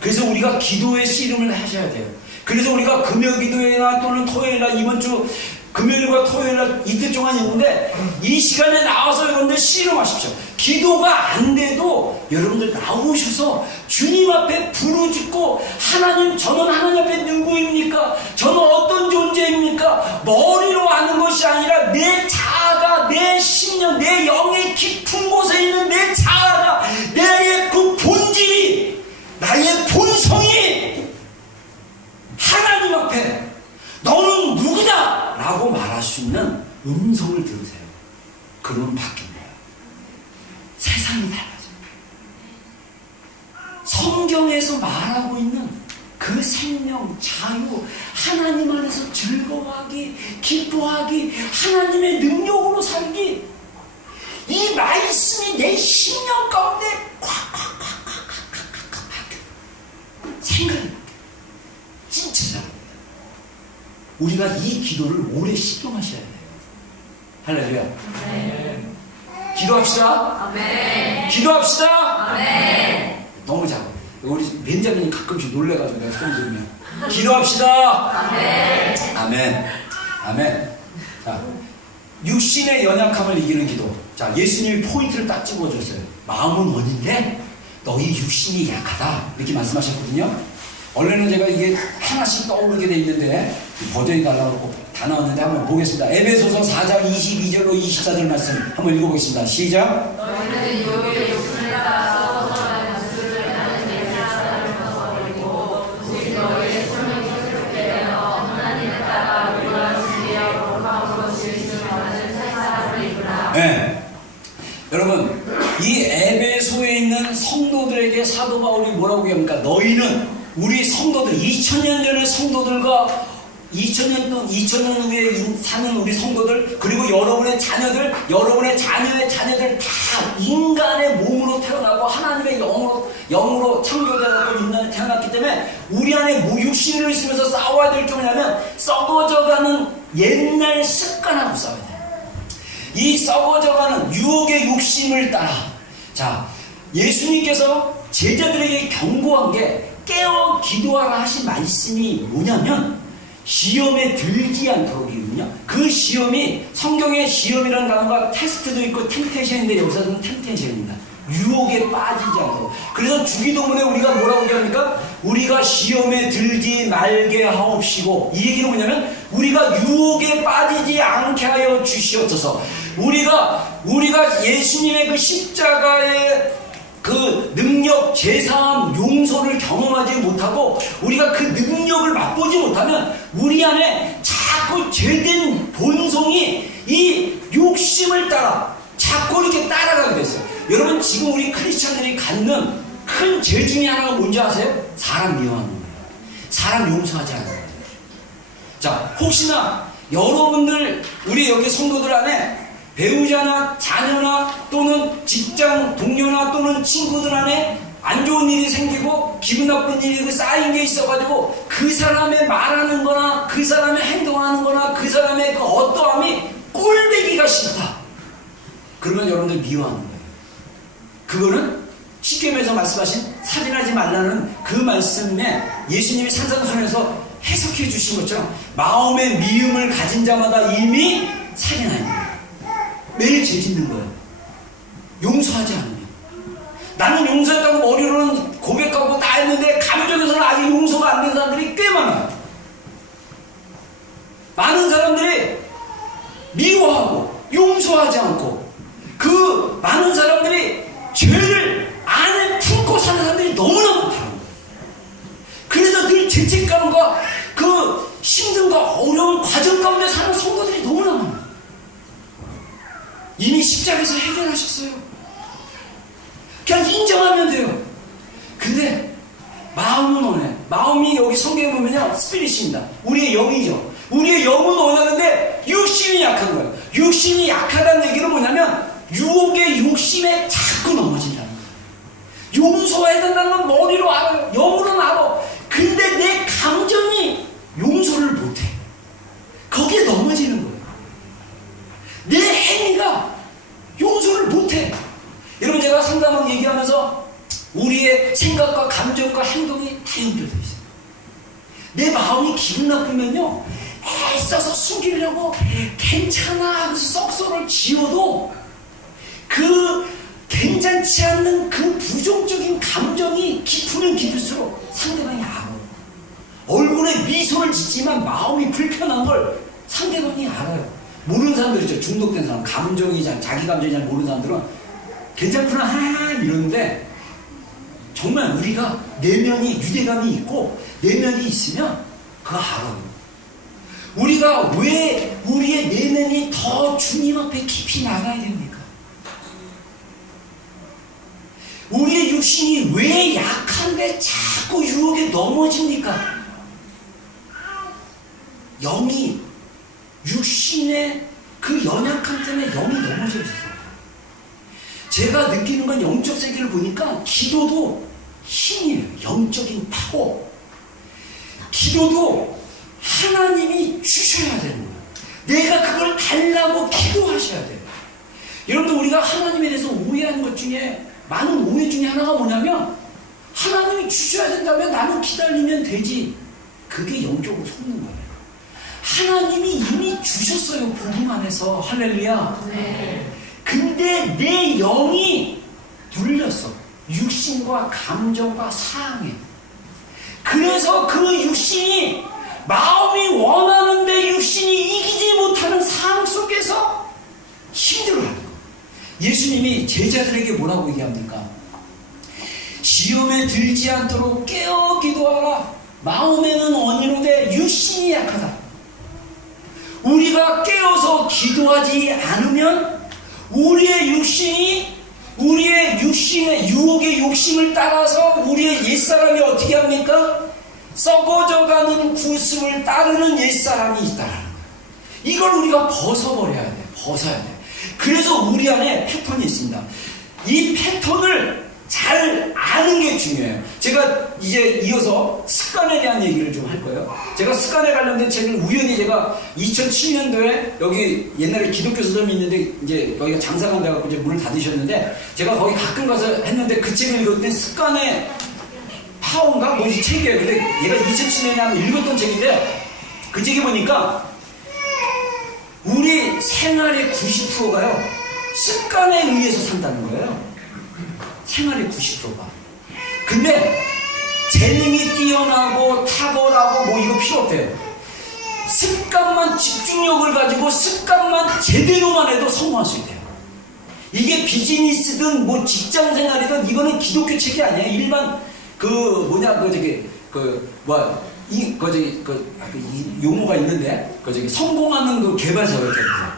그래서 우리가 기도의 씨름을 하셔야 돼요. 그래서 우리가 금요기도회나 또는 토요일날 이번 주 금요일과 토요일날 이틀 동안 있는데 이 시간에 나와서 여러분들 씨름하십시오. 기도가 안 돼도 여러분들 나오셔서 주님 앞에 부르짖고 하나님, 저는 하나님 앞에 누구입니까? 저는 어떤 존재입니까? 머리로 아는 것이 아니라 내 자아가, 내 심령, 내 영의 깊은 곳에 있는 내 자아가, 내 그 본질이, 나의 본성이 하나님 앞에 너는 누구다! 라고 말할 수 있는 음성을 들으세요. 그러면 바뀝니다. 세상이 달라져요. 성경에서 말하고 있는 그 생명, 자유, 하나님 안에서 즐거워하기, 기뻐하기, 하나님의 능력으로 살기, 이 말씀이 내 심령 가운데 콱콱콱콱콱콱 바뀌어요. 생각이 바뀌어요. 진짜 잘합니다. 우리가 이 기도를 오래 시도하셔야 돼요. 할렐루야. 아멘. 기도합시다. 아멘. 기도합시다. 아멘. 너무 작아. 우리 벤자민이 가끔씩 놀래가지고 내가 소리 들으면 기도합시다. 아멘. 아멘. 아멘. 자, 육신의 연약함을 이기는 기도. 자, 예수님이 포인트를 딱 찍어줬어요. 마음은 원인데 너희 육신이 약하다. 이렇게 말씀하셨거든요. 원래는 제가 이게 하나씩 떠오르게 돼 있는데 버전이 달라고 다 나왔는데 한번 보겠습니다. 에베소서 4장 22절로 24절 말씀 한번 읽어보겠습니다. 시작. 너희는 유혹의 욕심을 따라 썩어져가는 것을 하는 내 사람을 벗어버리고 오직 너희의 생명이 새롭게 되어 하나님을 따라 의로운 진리와 거룩함으로 지으심을 받는 새 사람을 입으라. 네. 여러분, 이 에베소에 있는 성도들에게 사도 바울이 뭐라고 합니까? 너희는 우리 성도들, 2000년 전의 성도들과 2000년 후에 사는 우리 성도들, 그리고 여러분의 자녀들, 여러분의 자녀의 자녀들 다 인간의 몸으로 태어나고 하나님의 영으로 창조되었고 인간에 태어났기 때문에 우리 안에 육신으로 있으면서 싸워야 될 게 뭐냐면 썩어져가는 옛날 습관하고 싸워야 돼요. 이 썩어져가는 유혹의 욕심을 따라. 자, 예수님께서 제자들에게 경고한 게 깨어 기도하라 하신 말씀이 뭐냐면 시험에 들지 않도록이거든요. 그 시험이 성경에 시험이라는 단어가 테스트도 있고 템테이션인데 여기서는 템테이션입니다. 유혹에 빠지지 않도록. 그래서 주기도문에 우리가 뭐라고 얘기합니까? 우리가 시험에 들지 말게 하옵시고, 이 얘기는 뭐냐면 우리가 유혹에 빠지지 않게 하여 주시옵소서. 우리가 예수님의 그 십자가의 그 능력, 제사함, 용서를 경험하지 못하고 우리가 그 능력을 맛보지 못하면 우리 안에 자꾸 죄된 본성이 이 욕심을 따라 자꾸 이렇게 따라가게 됐어요. 여러분, 지금 우리 크리스찬들이 갖는 큰 죄 중에 하나가 뭔지 아세요? 사람 미워하는 거예요. 사람 용서하지 않는 거예요. 자, 혹시나 여러분들, 우리 여기 성도들 안에 배우자나 자녀나 또는 직장 동료나 또는 친구들 안에 안 좋은 일이 생기고 기분 나쁜 일이 쌓인 게 있어가지고 그 사람의 말하는 거나 그 사람의 행동하는 거나 그 사람의 그 어떠함이 꼴배기가 싫다. 그러면 여러분들 미워하는 거예요. 그거는 십계명에서 말씀하신 살인하지 말라는 그 말씀에 예수님이 산상순에서 해석해 주신 것처럼 마음의 미움을 가진 자마다 이미 살인하는 거예요. 매일 죄 짓는 거예요. 용서하지 않으면. 나는 용서했다고 머리로는 고백하고 다 했는데 감정에서는 아직 용서가 안 된 사람들이 꽤 많아요. 많은 사람들이 미워하고 용서하지 않고 그 많은 사람들이 죄를 안에 품고 사는 사람들이 너무나 많다는 거예요. 그래서 늘 죄책감과 그 힘듦과 어려운 과정 가운데 사는 성도들이 너무나 많아요. 이미 십자가에서 해결하셨어요. 그냥 인정하면 돼요. 근데 마음은 원해. 마음이 여기 성경에 보면요, 스피릿입니다. 우리의 영이죠. 우리의 영은 원하는데 육신이 약한 거예요. 육신이 약하다는 얘기는 뭐냐면 유혹의 욕심에 자꾸 넘어진다는 거예요. 용서해야 된다는 건 머리로 알아요. 영으로는 알아. 근데 내 감정이 용서를 못해. 거기에 넘어지는 거예요. 내 행위가 용서를 못해. 여러분, 제가 상담하고 얘기하면서 우리의 생각과 감정과 행동이 다 연결되어 있어요. 내 마음이 기분 나쁘면요, 애써서 숨기려고 괜찮아 하면서 썩소를 지어도 그 괜찮지 않는 그 부정적인 감정이 깊으면 깊을수록 상대방이 알아요. 얼굴에 미소를 짓지만 마음이 불편한 걸 상대방이 알아요. 모르는 사람들 있죠. 중독된 사람, 감정이 자기 감정이 잘 모르는 사람들은 괜찮구나 이러는데, 정말 우리가 내면이 유대감이 있고 내면이 있으면 그거 알아요. 우리가 왜 우리의 내면이 더 주님 앞에 깊이 나가야 됩니까? 우리의 육신이 왜 약한데 자꾸 유혹에 넘어집니까? 영이, 육신의 그 연약함 때문에 영이 넘어져 있어요. 제가 느끼는 건 영적 세계를 보니까 기도도 힘이에요. 영적인 파워. 기도도 하나님이 주셔야 되는 거예요. 내가 그걸 달라고 기도하셔야 돼요. 여러분들, 우리가 하나님에 대해서 오해하는 것 중에, 많은 오해 중에 하나가 뭐냐면, 하나님이 주셔야 된다면 나는 기다리면 되지. 그게 영적으로 속는 거예요. 하나님이 이미 주셨어요. 복음 안에서. 할렐루야. 네. 근데 내 영이 눌렸어. 육신과 감정과 사항에. 그래서 그 육신이, 마음이 원하는데 육신이 이기지 못하는 상황 속에서 힘들어하는 거예요. 예수님이 제자들에게 뭐라고 얘기합니까? 시험에 들지 않도록 깨어 기도하라. 마음에는 언이로되 육신이 약하다. 우리가 깨어서 기도하지 않으면 우리의 육신이, 우리의 육신의 유혹의 욕심을 따라서 우리의 옛사람이 어떻게 합니까? 썩어져가는 구습을 따르는 옛사람이 있다라는 거예요. 이걸 우리가 벗어버려야 돼. 벗어야 돼. 그래서 우리 안에 패턴이 있습니다. 이 패턴을 잘 아는 게 중요해요. 제가 이제 이어서 습관에 대한 얘기를 좀 할 거예요. 제가 습관에 관련된 책을 우연히 제가 2007년도에 여기 옛날에 기독교 서점이 있는데 이제 여기가 장사가 안 돼갖고 이제 문을 닫으셨는데, 제가 거기 가끔 가서 했는데 그 책을 읽었더니 습관의 파워인가? 뭐 이 책이에요. 근데 얘가 2007년에 한번 읽었던 책인데, 그 책에 보니까 우리 생활의 90%가요 습관에 의해서 산다는 거예요. 생활의 90%가. 근데 재능이 뛰어나고 탁월하고 뭐 이거 필요 없대요. 습관만, 집중력을 가지고 습관만 제대로만 해도 성공할 수 있대요. 이게 비즈니스든 뭐 직장 생활이든 이거는 기독교 책이 아니에요. 일반 이 용어가 있는데, 성공하는 그 개발서였잖아요.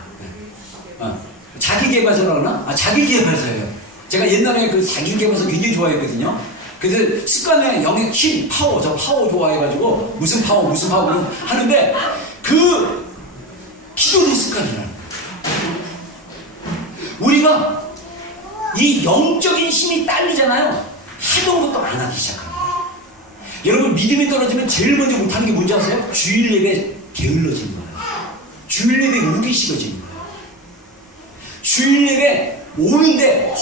자기 개발서라고 하나? 자기 개발서예요. 제가 옛날에 그 자기 개발서 굉장히 좋아했거든요. 그래서 습관에 영의 힘, 파워, 저 파워 좋아해가지고 무슨 파워 하는데, 그 기도는 습관이라는 거예요. 우리가 이 영적인 힘이 딸리잖아요. 하던 것도 안 하기 시작합니다. 여러분, 믿음이 떨어지면 제일 먼저 못하는 게 뭔지 아세요? 주일 예배 게을러지는 거예요. 주일 예배 오기 싫어지는 거예요. 주일 예배 오는데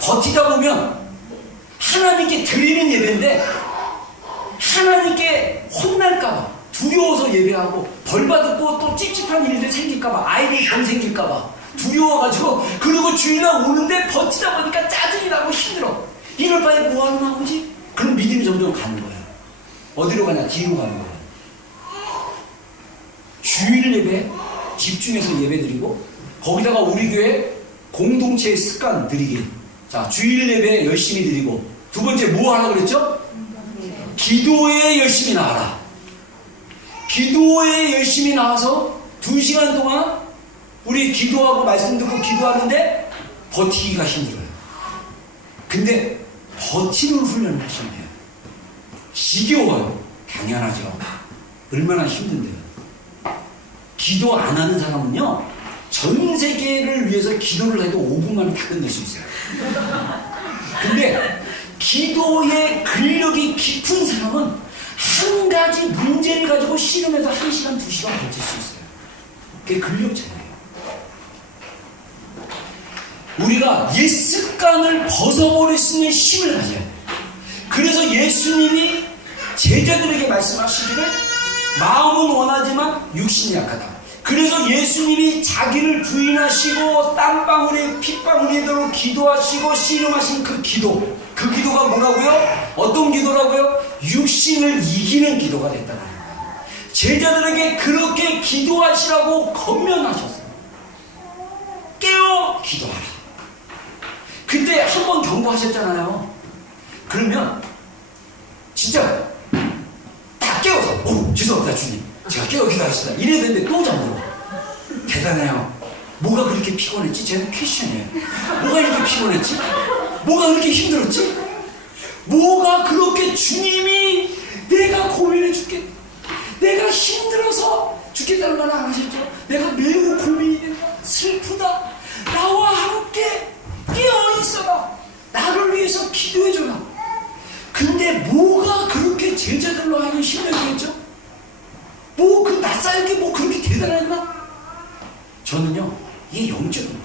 버티다 보면 하나님께 드리는 예배인데 하나님께 혼날까봐 두려워서 예배하고 벌받고 또 찝찝한 일들 생길까봐, 아이들 병 생길까봐 두려워가지고, 그리고 주일날 오는데 버티다 보니까 짜증이 나고 힘들어. 이럴 바에 뭐하러 나오지? 그럼 믿음이 점점 가는 거예요. 어디로 가냐? 뒤로 가는 거예요. 주일 예배 집중해서 예배 드리고, 거기다가 우리 교회 공동체의 습관 들이기. 자, 주일 예배 열심히 드리고, 두 번째 뭐 하라고 그랬죠? 기도에 열심히 나와라. 기도에 열심히 나와서 2시간 동안 우리 기도하고 말씀 듣고 기도하는데 버티기가 힘들어요. 근데 버티는 훈련을 하시면 돼요. 지겨워요. 당연하죠. 얼마나 힘든데요. 기도 안 하는 사람은요, 전 세계를 위해서 기도를 해도 5분 만에 다 끝낼 수 있어요. 근데 기도의 근력이 깊은 사람은 한 가지 문제를 가지고 씨름해서 1시간, 2시간 버틸 수 있어요. 그게 근력 차이예요. 우리가 옛 습관을 벗어버릴 수 있는 힘을 가져야 돼요. 그래서 예수님이 제자들에게 말씀하시기를, 마음은 원하지만 육신이 약하다. 그래서 예수님이 자기를 부인하시고 땀방울에 핏방울이도록 기도하시고 씨름하신 그 기도가 뭐라고요? 어떤 기도라고요? 육신을 이기는 기도가 됐다는 거예요. 제자들에게 그렇게 기도하시라고 권면하셨어요. 깨어 기도하라. 그때 한 번 경고하셨잖아요. 그러면 진짜 다 깨워서, 죄송합니다 주님, 제가 깨워 기도하셨다 이래야 되는데 또 잠들어. 대단해요. 뭐가 그렇게 피곤했지? 쟤는 퀘션이에요. 뭐가 이렇게 피곤했지? 뭐가 그렇게 힘들었지? 뭐가 그렇게 주님이 내가 고민해 죽겠다, 내가 힘들어서 죽겠다는 말 안 하셨죠? 내가 매우 고민이 된다, 슬프다, 나와 함께 깨어있어라, 나를 위해서 기도해줘라. 근데 뭐가 그렇게 제자들로 하는 힘들겠죠? 뭐 그 낯싸는 게 뭐 그렇게 대단했나? 저는요, 이게 영적인 거예요.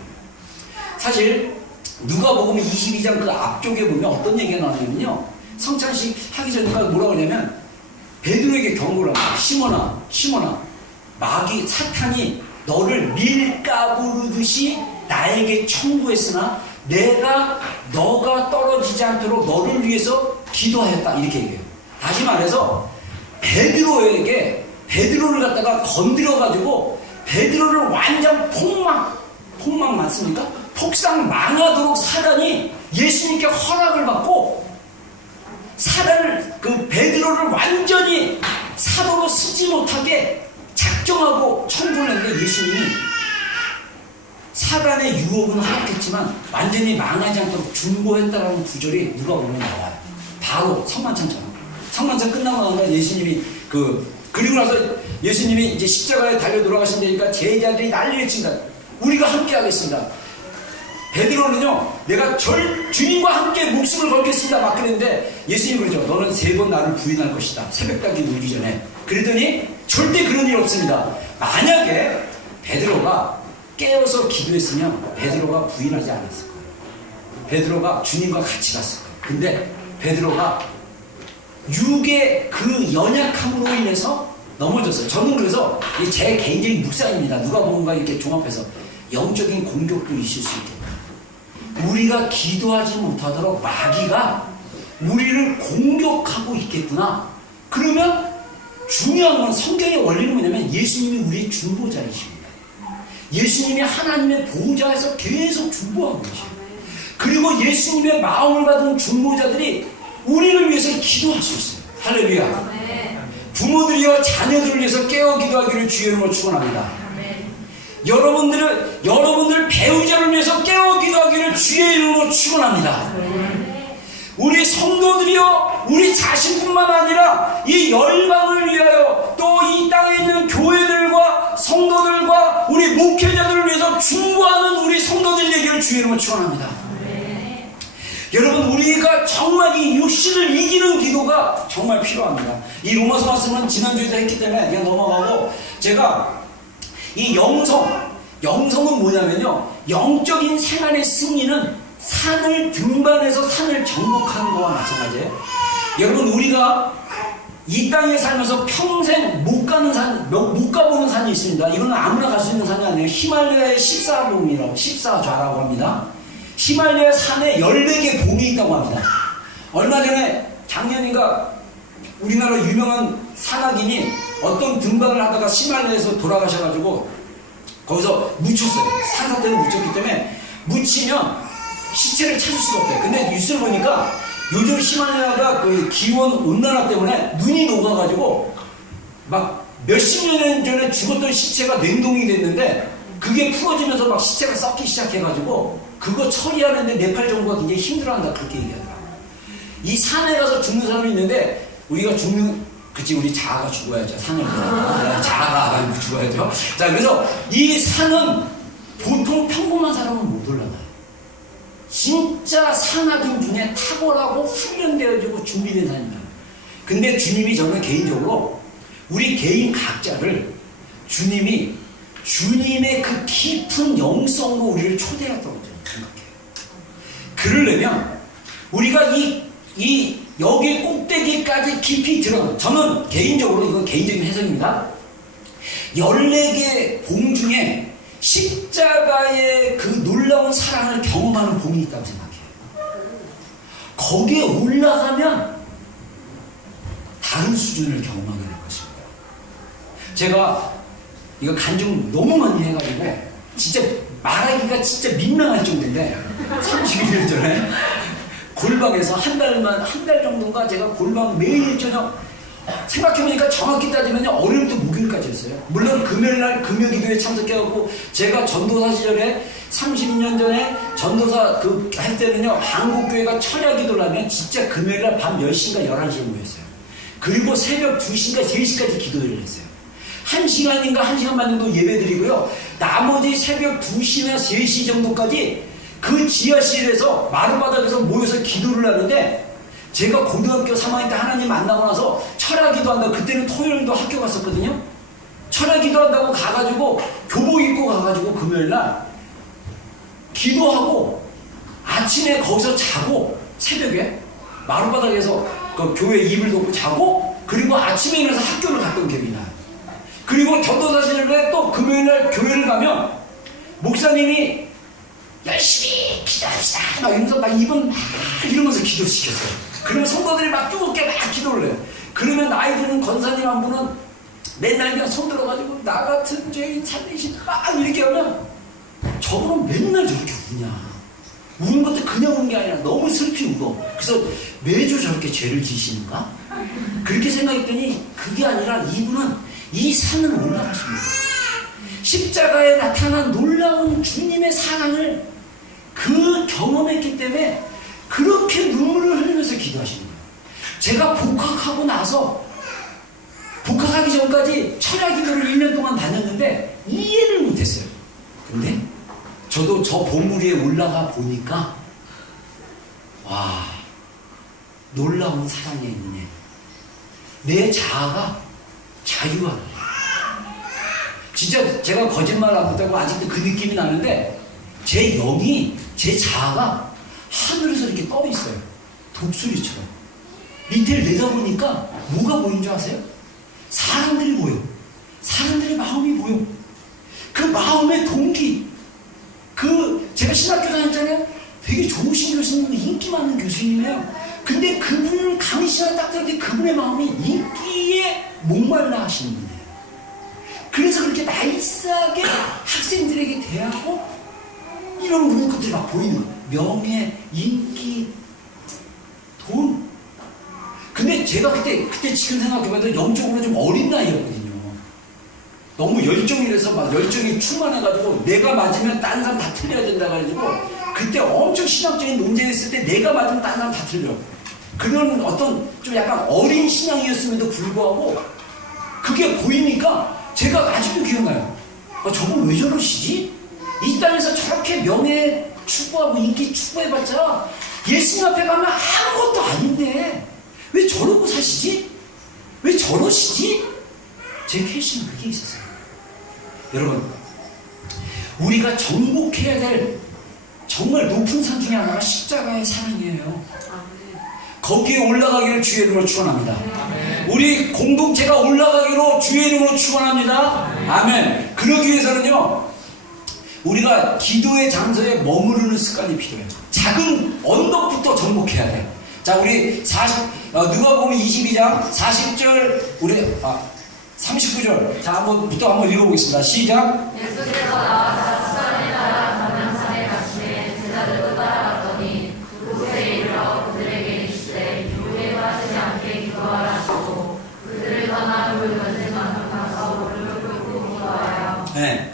사실 누가복음 22장 그 앞쪽에 보면 어떤 얘기가 나오냐면요, 성찬식 하기 전에 뭐라고 하냐면 베드로에게 경고를 합니다. 시몬아, 마귀 사탄이 너를 밀가부르듯이 나에게 청구했으나 내가 너가 떨어지지 않도록 너를 위해서 기도하였다, 이렇게 얘기해요. 다시 말해서 베드로를 갖다가 건드려가지고 베드로를 완전 폭망 맞습니까? 폭삭 망하도록 사단이 예수님께 허락을 받고, 베드로를 완전히 사도로 쓰지 못하게 작정하고 청구를 했는데, 예수님이 사단의 유혹은 허락했지만 완전히 망하지 않도록 중보했다라는 구절이 누가복음에 나와요. 바로 성만찬 끝나고 나서 예수님이 그리고 나서 예수님이 이제 십자가에 달려 돌아가신다니까 제자들이 난리를 친다. 우리가 함께 하겠습니다. 베드로는요, 내가 주님과 함께 목숨을 걸겠습니다 막 그랬는데, 예수님이 그러죠. 너는 3번 나를 부인할 것이다, 새벽까지 울기 전에. 그랬더니 절대 그런 일 없습니다. 만약에 베드로가 깨어서 기도했으면 베드로가 부인하지 않았을 거예요. 베드로가 주님과 같이 갔을 거예요. 근데 베드로가 육의 그 연약함으로 인해서 넘어졌어요. 저는 그래서 제 개인적인 묵상입니다. 누가 뭔가 이렇게 종합해서 영적인 공격도 있을 수 있겠다. 우리가 기도하지 못하도록 마귀가 우리를 공격하고 있겠구나. 그러면 중요한 건, 성경의 원리는 뭐냐면 예수님이 우리의 중보자이십니다. 예수님이 하나님의 보호자에서 계속 중보하고 계셔요. 그리고 예수님의 마음을 받은 중보자들이 우리를 위해서 기도할 수 있어요. 할렐루야. 부모들이여 자녀들을 위해서 깨어 기도하기를 주의 이름으로 축원합니다. 여러분들 배우자를 위해서 깨어 기도하기를 주의 이름으로 축원합니다. 우리 성도들이여, 우리 자신뿐만 아니라 이 열방을 위하여, 또 이 땅에 있는 교회들과 성도들과 우리 목회자들을 위해서 중보하는 우리 성도들 되기를 주의 이름으로 축원합니다. 여러분, 우리가 정말 이 육신을 이기는 기도가 정말 필요합니다. 이 로마서 말씀은 지난주에도 했기 때문에 그냥 넘어가고, 제가 이 영성은 뭐냐면요, 영적인 생활의 승리는 산을 등반해서 산을 정복하는 거와 마찬가지예요. 여러분, 우리가 이 땅에 살면서 평생 못 가보는 산이 있습니다. 이거는 아무나 갈 수 있는 산이 아니에요. 히말라야의 14좌라고 합니다. 히말라야 산에 14개 봉이 있다고 합니다. 얼마 전에 작년인가 우리나라 유명한 산악인이 어떤 등반을 하다가 히말라야에서 돌아가셔가지고 거기서 묻혔어요. 산사태를 묻혔기 때문에 묻히면 시체를 찾을 수가 없대요. 근데 뉴스를 보니까 요즘 히말라야가 그 기온 온난화 때문에 눈이 녹아가지고 막 몇십 년 전에 죽었던 시체가 냉동이 됐는데 그게 풀어지면서 막 시체가 썩기 시작해가지고 그거 처리하는데 네팔 정부가 굉장히 힘들어한다, 그렇게 얘기하더라고요. 이 산에 가서 죽는 사람이 있는데 우리가 우리 자아가 죽어야죠. 산을 자아가 죽어야죠. 자, 그래서 이 산은 보통 평범한 사람은 못 올라가요. 진짜 산악인 중에 탁월하고 훈련되어지고 준비된 산입니다. 근데 주님이, 저는 개인적으로 우리 개인 각자를 주님의 그 깊은 영성으로 우리를 초대했다고 생각해요. 그러려면 우리가 여기 꼭대기까지 깊이 들어가, 저는 개인적으로, 이건 개인적인 해석입니다. 14개 봉 중에 십자가의 그 놀라운 사랑을 경험하는 봉이 있다고 생각해요. 거기에 올라가면 다른 수준을 경험하게 될 것입니다. 제가 이거 간증 너무 많이 해가지고 진짜 말하기가 진짜 민망할 정도인데, 30일 전에 골방에서 한 달 정도인가 제가 골방 매일 저녁, 생각해보니까 정확히 따지면 월요일부터 목요일까지 했어요. 물론 금요일날 금요기도에 참석해갖고, 제가 전도사 시절에 30년 전에 전도사 할 때는요, 한국교회가 철야기도를 하면 진짜 금요일날 밤 10시인가 11시에 모였어요. 그리고 새벽 2시인가 3시까지 기도회를 했어요. 1시간인가 1시간 반 정도 예배 드리고요, 나머지 새벽 2시나 3시 정도까지 그 지하실에서 마룻바닥에서 모여서 기도를 하는데, 제가 고등학교 3학년 때 하나님 만나고 나서 철야기도 한다고, 그때는 토요일도 학교 갔었거든요. 철야기도 한다고 가가지고 교복 입고 가가지고 금요일날 기도하고 아침에 거기서 자고, 새벽에 마룻바닥에서 그 교회 이불 덮고 자고, 그리고 아침에 일어나서 학교를 갔던 기억이 나요. 그리고 전도사 시절에 또 금요일날 교회를 가면 목사님이 열심히 기도합시다 막 이러면서 막 입은 막 이러면서 기도시켰어요. 그러면 성도들이 막 뜨겁게 막 기도를 해요. 그러면 나이 드는 권사님 한 분은 맨날 그냥 손 들어가지고 나 같은 죄인 살리신 막 이렇게 하면, 저분은 맨날 저렇게 우냐. 우는 것도 그냥 우는 게 아니라 너무 슬피 울어. 그래서 매주 저렇게 죄를 지시는가? 그렇게 생각했더니 그게 아니라 이분은 이 산을 올라가십니다. 십자가에 나타난 놀라운 주님의 사랑을 경험했기 때문에 그렇게 눈물을 흘리면서 기도하시는 거예요. 제가 복학하고 나서, 복학하기 전까지 철야기도를 1년 동안 다녔는데 이해를 못했어요. 근데 저도 저 봉우리 위에 올라가 보니까, 와, 놀라운 사랑의 은혜. 내 자아가 자유하다. 진짜 제가 거짓말 안 못하고 아직도 그 느낌이 나는데, 제 영이, 제 자아가 하늘에서 이렇게 떠 있어요. 독수리처럼. 밑에를 내다보니까 뭐가 보이는 줄 아세요? 사람들이 보여. 사람들의 마음이 보여. 그 마음의 동기. 제가 신학교 다녔잖아요. 되게 좋으신 교수님, 인기 많은 교수님이에요. 근데 그분을 강의시간에 딱 들었더니 그분의 마음이 인기에 목말라 하시는 분이에요. 그래서 그렇게 나이스하게 학생들에게 대하고 이런 모든 것들이 막 보이는 거예요. 명예, 인기, 돈. 근데 제가 그때 지금 생각해봐도 영적으로 좀 어린 나이였거든요. 너무 열정이 돼서 막 열정이 충만해가지고 내가 맞으면 딴 사람 다 틀려야 된다 가지고 그때 엄청 신학적인 논쟁했을 때 내가 맞으면 딴 사람 다 틀려. 그런 어떤 좀 약간 어린 신앙이었음에도 불구하고 그게 보이니까 제가 아직도 기억나요. 저분 왜 저러시지? 이 땅에서 저렇게 명예 추구하고 인기 추구해봤자 예수님 앞에 가면 아무것도 아닌데 왜 저러고 사시지? 왜 저러시지? 제 캐시는 그게 있었어요. 여러분, 우리가 정복해야 될 정말 높은 산 중에 하나가 십자가의 사랑이에요. 거기에 올라가기를 주의 이름으로 축원합니다. 우리 공동체가 올라가기로 주의 이름으로 축원합니다. 아멘. 그러기 위해서는요, 우리가 기도의 장소에 머무르는 습관이 필요해요. 작은 언덕부터 정복해야 돼요. 자, 우리 누가복음 22장 40절 우리 39절 자 한번 읽어보겠습니다. 시작. 예수께서 나와서 습관에 따라 감람산에 가시되 제자들도 따라갔더니 그곳에 이르러 그들에게 이르시되 유혹에 빠지지 않게 기도하라 하시고 그들을 떠나 돌 견생만큼 가서 무릎을 꿇고 기도하여. 네.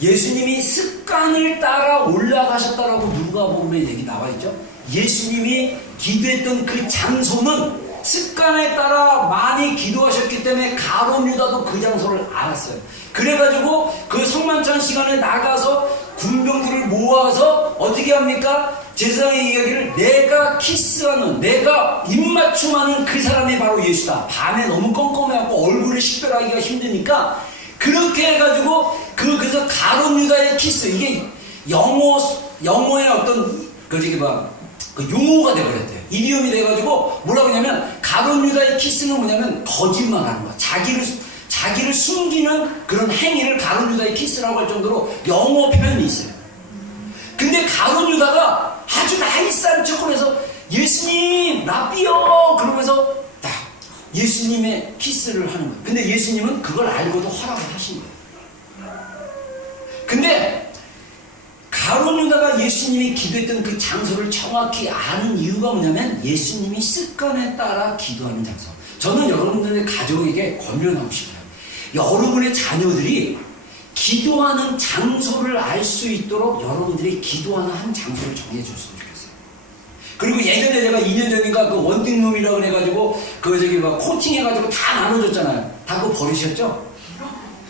예수님이 습관을 따라 올라가셨다라고 누가복음에 얘기 나와 있죠. 예수님이 기도했던 그 장소는 습관에 따라 많이 기도하셨기 때문에 가룟 유다도 그 장소를 알았어요. 그래가지고 그 성만찬 시간에 나가서 군병들을 모아서 어떻게 합니까? 제사장의 이야기를 내가 키스하는, 내가 입맞춤하는 그 사람이 바로 예수다. 밤에 너무 껌껌해갖고 얼굴을 식별하기가 힘드니까 그렇게 해가지고 그래서 가룟 유다의 키스, 이게 영어의 어떤 그 용어가 돼버렸대요. 이디움이 돼가지고 뭐라고 하냐면 가룟 유다의 키스는 뭐냐면 거짓말하는 거야. 자기를 숨기는 그런 행위를 가룟 유다의 키스라고 할 정도로 영어 표현이 있어요. 근데 가룟 유다가 아주 나이스한 척을 해서 예수님 라삐요 그러면서 딱 예수님의 키스를 하는 거예요. 근데 예수님은 그걸 알고도 허락을 하신 거예요. 근데 가룟 유다가 예수님이 기도했던 그 장소를 정확히 아는 이유가 뭐냐면 예수님이 습관에 따라 기도하는 장소. 저는 여러분들의 가족에게 권면하고 싶어요. 여러분의 자녀들이 기도하는 장소를 알 수 있도록 여러분들이 기도하는 한 장소를 정해줬으면 좋겠어요. 그리고 예전에 제가 2년 전인가 그 원띵룸이라고 그래가지고 막 코팅해가지고 다 나눠줬잖아요. 다 그거 버리셨죠?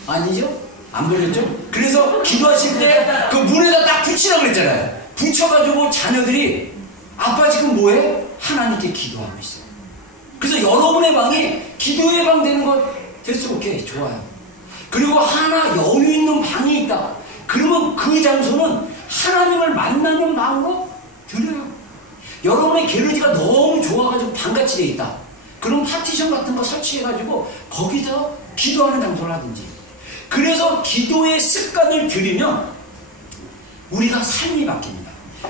아니죠? 안 버렸죠? 그래서 기도하실 때 그 문에다 딱 붙이라고 그랬잖아요. 붙여가지고 자녀들이 아빠 지금 뭐해? 하나님께 기도하고 있어요. 그래서 여러분의 방이 기도의 방 되는 거 될수록 오케이, 좋아요. 그리고 하나 여유 있는 방이 있다. 그러면 그 장소는 하나님을 만나는 방으로 드려요. 여러분의 게르지가 너무 좋아가지고 방같이 돼 있다. 그럼 파티션 같은 거 설치해가지고 거기서 기도하는 장소를 하든지. 그래서 기도의 습관을 들이면 우리가 삶이 바뀝니다.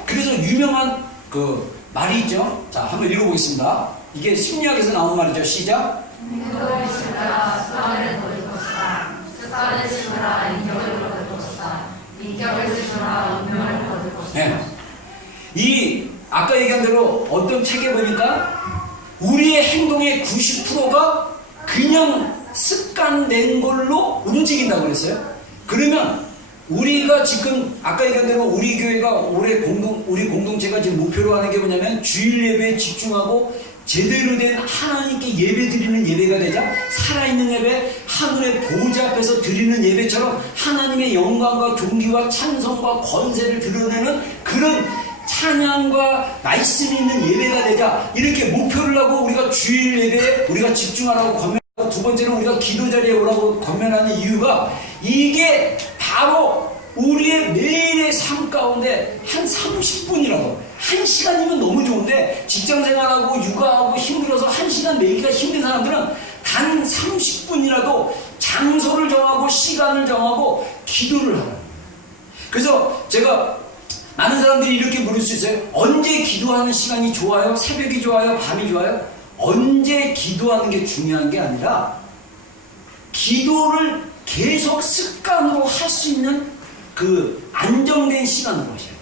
그래서 유명한 그 말이 있죠. 자, 한번 읽어보겠습니다. 이게 심리학에서 나온 말이죠. 시작. 인격을 심으라 습관을 거둘 것이다. 습관을 심으라 인격을 거둘 것이다. 인격을 심으라 운명을 거둘 것이다. 네. 이 아까 얘기한 대로 어떤 책에 보니까 우리의 행동의 90%가 그냥 습관된 걸로 움직인다고 그랬어요. 그러면 우리가 지금 아까 얘기한 대로 우리 교회가 우리 공동체가 지금 목표로 하는 게 뭐냐면 주일 예배에 집중하고 제대로 된 하나님께 예배 드리는 예배가 되자 살아있는 예배, 하늘의 보좌 앞에서 드리는 예배처럼 하나님의 영광과 존귀와 찬송과 권세를 드러내는 그런 찬양과 말씀이 있는 예배가 되자 이렇게 목표를 하고 우리가 주일 예배에 우리가 집중하라고 권면하고, 두 번째는 우리가 기도 자리에 오라고 권면하는 이유가 이게 바로 우리의 매일의 삶 가운데 한 30분이라도 1시간이면 너무 좋은데 직장생활하고 육아하고 힘들어서 1시간 내기가 힘든 사람들은 단 30분이라도 장소를 정하고 시간을 정하고 기도를 하라. 그래서 제가 많은 사람들이 이렇게 물을 수 있어요. 언제 기도하는 시간이 좋아요? 새벽이 좋아요? 밤이 좋아요? 언제 기도하는 게 중요한 게 아니라 기도를 계속 습관으로 할 수 있는 그 안정된 시간으로 하셔야 돼요.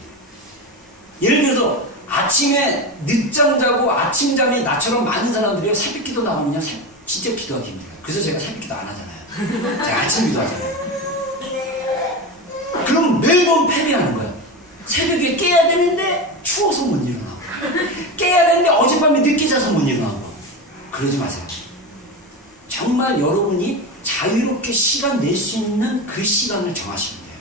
예를 들어서 아침에 늦잠 자고 아침잠이 나처럼 많은 사람들이 새벽 기도 나가면 진짜 기도하기 힘들어요. 그래서 제가 새벽 기도 안 하잖아요. 제가 아침 기도 하잖아요. 그럼 매번 패배하는 거예요. 새벽에 깨야 되는데 추워서 못 일어나고 깨야 되는데 어젯밤에 늦게 자서 못 일어나고 그러지 마세요. 정말 여러분이 자유롭게 시간 낼 수 있는 그 시간을 정하시면 돼요.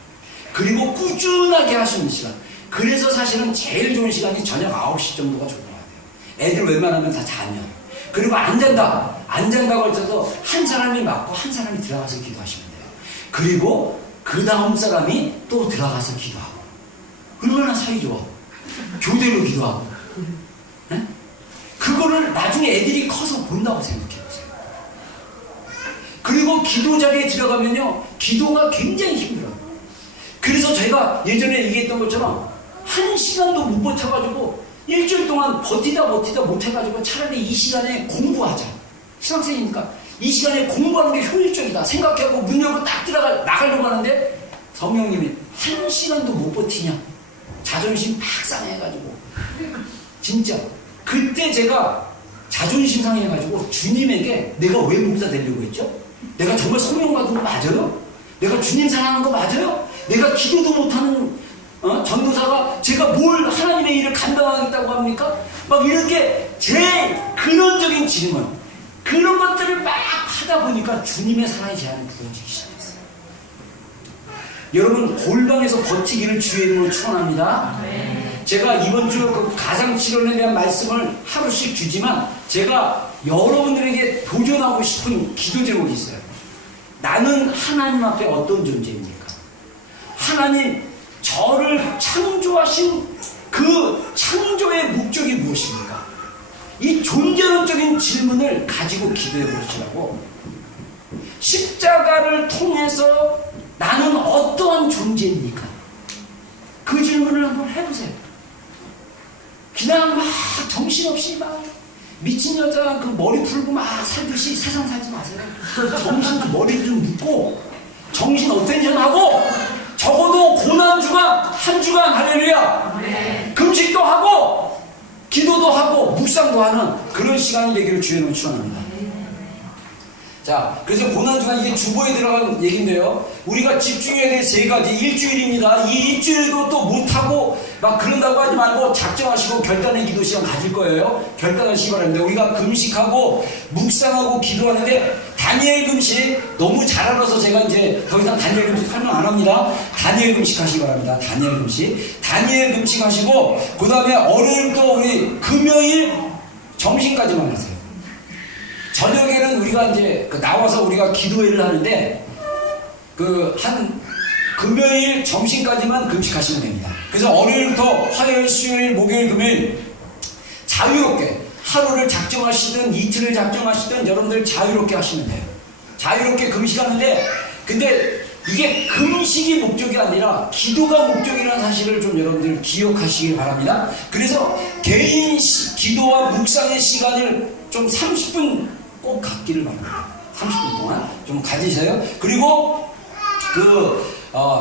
그리고 꾸준하게 하시는 시간. 그래서 사실은 제일 좋은 시간이 저녁 9시 정도가 좋은 것 같아요. 애들 웬만하면 다 자면. 그리고 안 잔다고 해서 한 사람이 맞고 한 사람이 들어가서 기도하시면 돼요. 그리고 그 다음 사람이 또 들어가서 기도하고. 얼마나 사이 좋아. 교대로 기도하고. 네? 그거를 나중에 애들이 커서 본다고 생각해보세요. 그리고 기도 자리에 들어가면요, 기도가 굉장히 힘들어요. 그래서 제가 예전에 얘기했던 것처럼 1시간도 못 버텨가지고 일주일 동안 버티다 못해가지고 차라리 이 시간에 공부하자. 신학생이니까 이 시간에 공부하는 게 효율적이다 생각하고 문 열고 딱 나가려고 하는데 성령님이 1시간도 못 버티냐. 자존심 팍 상해가지고. 진짜. 그때 제가 자존심 상해가지고 주님에게 내가 왜 목사 되려고 했죠? 내가 정말 성령 받은 거 맞아요? 내가 주님 사랑하는 거 맞아요? 내가 기도도 못하는 전도사가 제가 뭘 하나님의 일을 감당하겠다고 합니까? 막 이렇게 제일 근원적인 질문, 그런 것들을 막 하다 보니까 주님의 사랑의 제한이 부러지기 시작했어요. 여러분, 골방에서 버티기를 주의 이름으로 축원합니다. 제가 이번 주 그 가상치료에 대한 말씀을 하루씩 주지만 제가 여러분들에게 도전하고 싶은 기도 제목이 있어요. 나는 하나님 앞에 어떤 존재입니까? 하나님, 저를 창조하신 그 창조의 목적이 무엇입니까? 이 존재론적인 질문을 가지고 기도해 보시라고. 십자가를 통해서 나는 어떠한 존재입니까? 그 질문을 한번 해보세요. 그냥 막 정신없이 막 미친 여자 그 머리 풀고 막 살듯이 세상 살지 마세요. 정신 머리 좀 묶고 정신 어텐션 하고 적어도 고난주간 한 주간 할렐루야 금식도 하고 기도도 하고 묵상도 하는 그런 시간이 되기를 주의 이름으로 축원합니다. 자, 그래서 고난주간 이게 주보에 들어간 얘기인데요. 우리가 집중해야 될 3가지 일주일입니다. 이 일주일도 또 못하고 막 그런다고 하지 말고 작정하시고 결단의 기도 시간 가질 거예요. 결단하시기 바랍니다. 우리가 금식하고 묵상하고 기도하는데 다니엘 금식 너무 잘 알아서 제가 이제 더 이상 다니엘 금식 설명 안 합니다. 다니엘 금식 하시기 바랍니다. 다니엘 금식 하시고 그 다음에 월요일도 우리 금요일 점심까지만 하세요. 저녁에는 우리가 이제 나와서 우리가 기도회를 하는데 한 금요일 점심까지만 금식하시면 됩니다. 그래서 월요일부터 화요일, 수요일, 목요일, 금요일 자유롭게 하루를 작정하시든 이틀을 작정하시든 여러분들 자유롭게 하시면 돼요. 자유롭게 금식하는데 근데 이게 금식이 목적이 아니라 기도가 목적이라는 사실을 좀 여러분들 기억하시길 바랍니다. 그래서 개인 기도와 묵상의 시간을 좀 30분 꼭 갖기를 바랍니다. 30분 동안 좀 가지세요. 그리고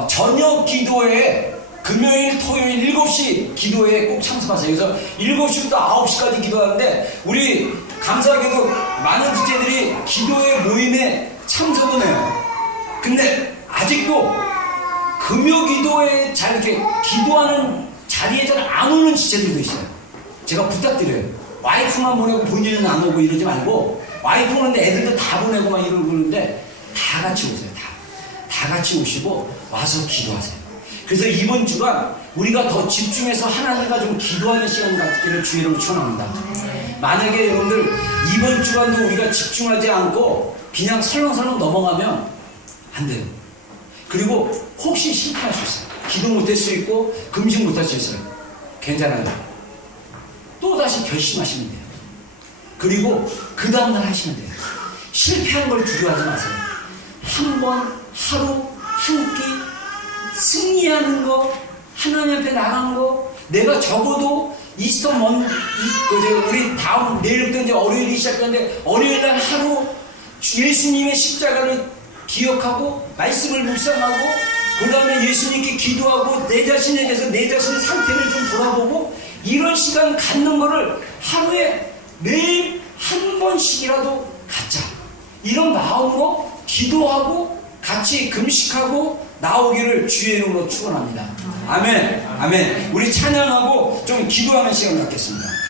저녁 기도에 금요일, 토요일 7시 기도에 꼭 참석하세요. 그래서 7시부터 9시까지 기도하는데 우리 감사하게도 많은 지체들이 기도회 모임에 참석은 해요. 근데 아직도 금요 기도에 잘 이렇게 기도하는 자리에 잘 안 오는 지체들도 있어요. 제가 부탁드려요. 와이프만 보내고 본인은 안 오고 이러지 말고 와이프 오는데 애들도 다 보내고 막 이러고 그러는데 다 같이 오세요. 다 같이 오시고 와서 기도하세요. 그래서 이번 주간 우리가 더 집중해서 하나님과 좀 기도하는 시간 갖기를 주의 이름으로 축원합니다. 만약에 여러분들 이번 주간도 우리가 집중하지 않고 그냥 설렁설렁 넘어가면 안 돼요. 그리고 혹시 실패할 수 있어요. 기도 못할 수 있고 금식 못할 수 있어요. 괜찮아요. 또다시 결심하시면 돼요. 그리고 그 다음날 하시면 돼요. 실패한 걸 두려워하지 마세요. 한 번, 하루, 한 끼 승리하는 거, 하나님 앞에 나간 거, 내가 적어도 이스터 우리 다음 내일부터 이제 월요일이 시작되는데 월요일날 하루 예수님의 십자가를 기억하고 말씀을 묵상하고 그 다음에 예수님께 기도하고 내 자신에 대해서 내 자신의 상태를 좀 돌아보고 이런 시간 갖는 거를 하루에 매일 한 번씩이라도 갖자. 이런 마음으로 기도하고 같이 금식하고 나오기를 주의 이름으로 축원합니다. 아멘. 우리 찬양하고 좀 기도하는 시간 갖겠습니다.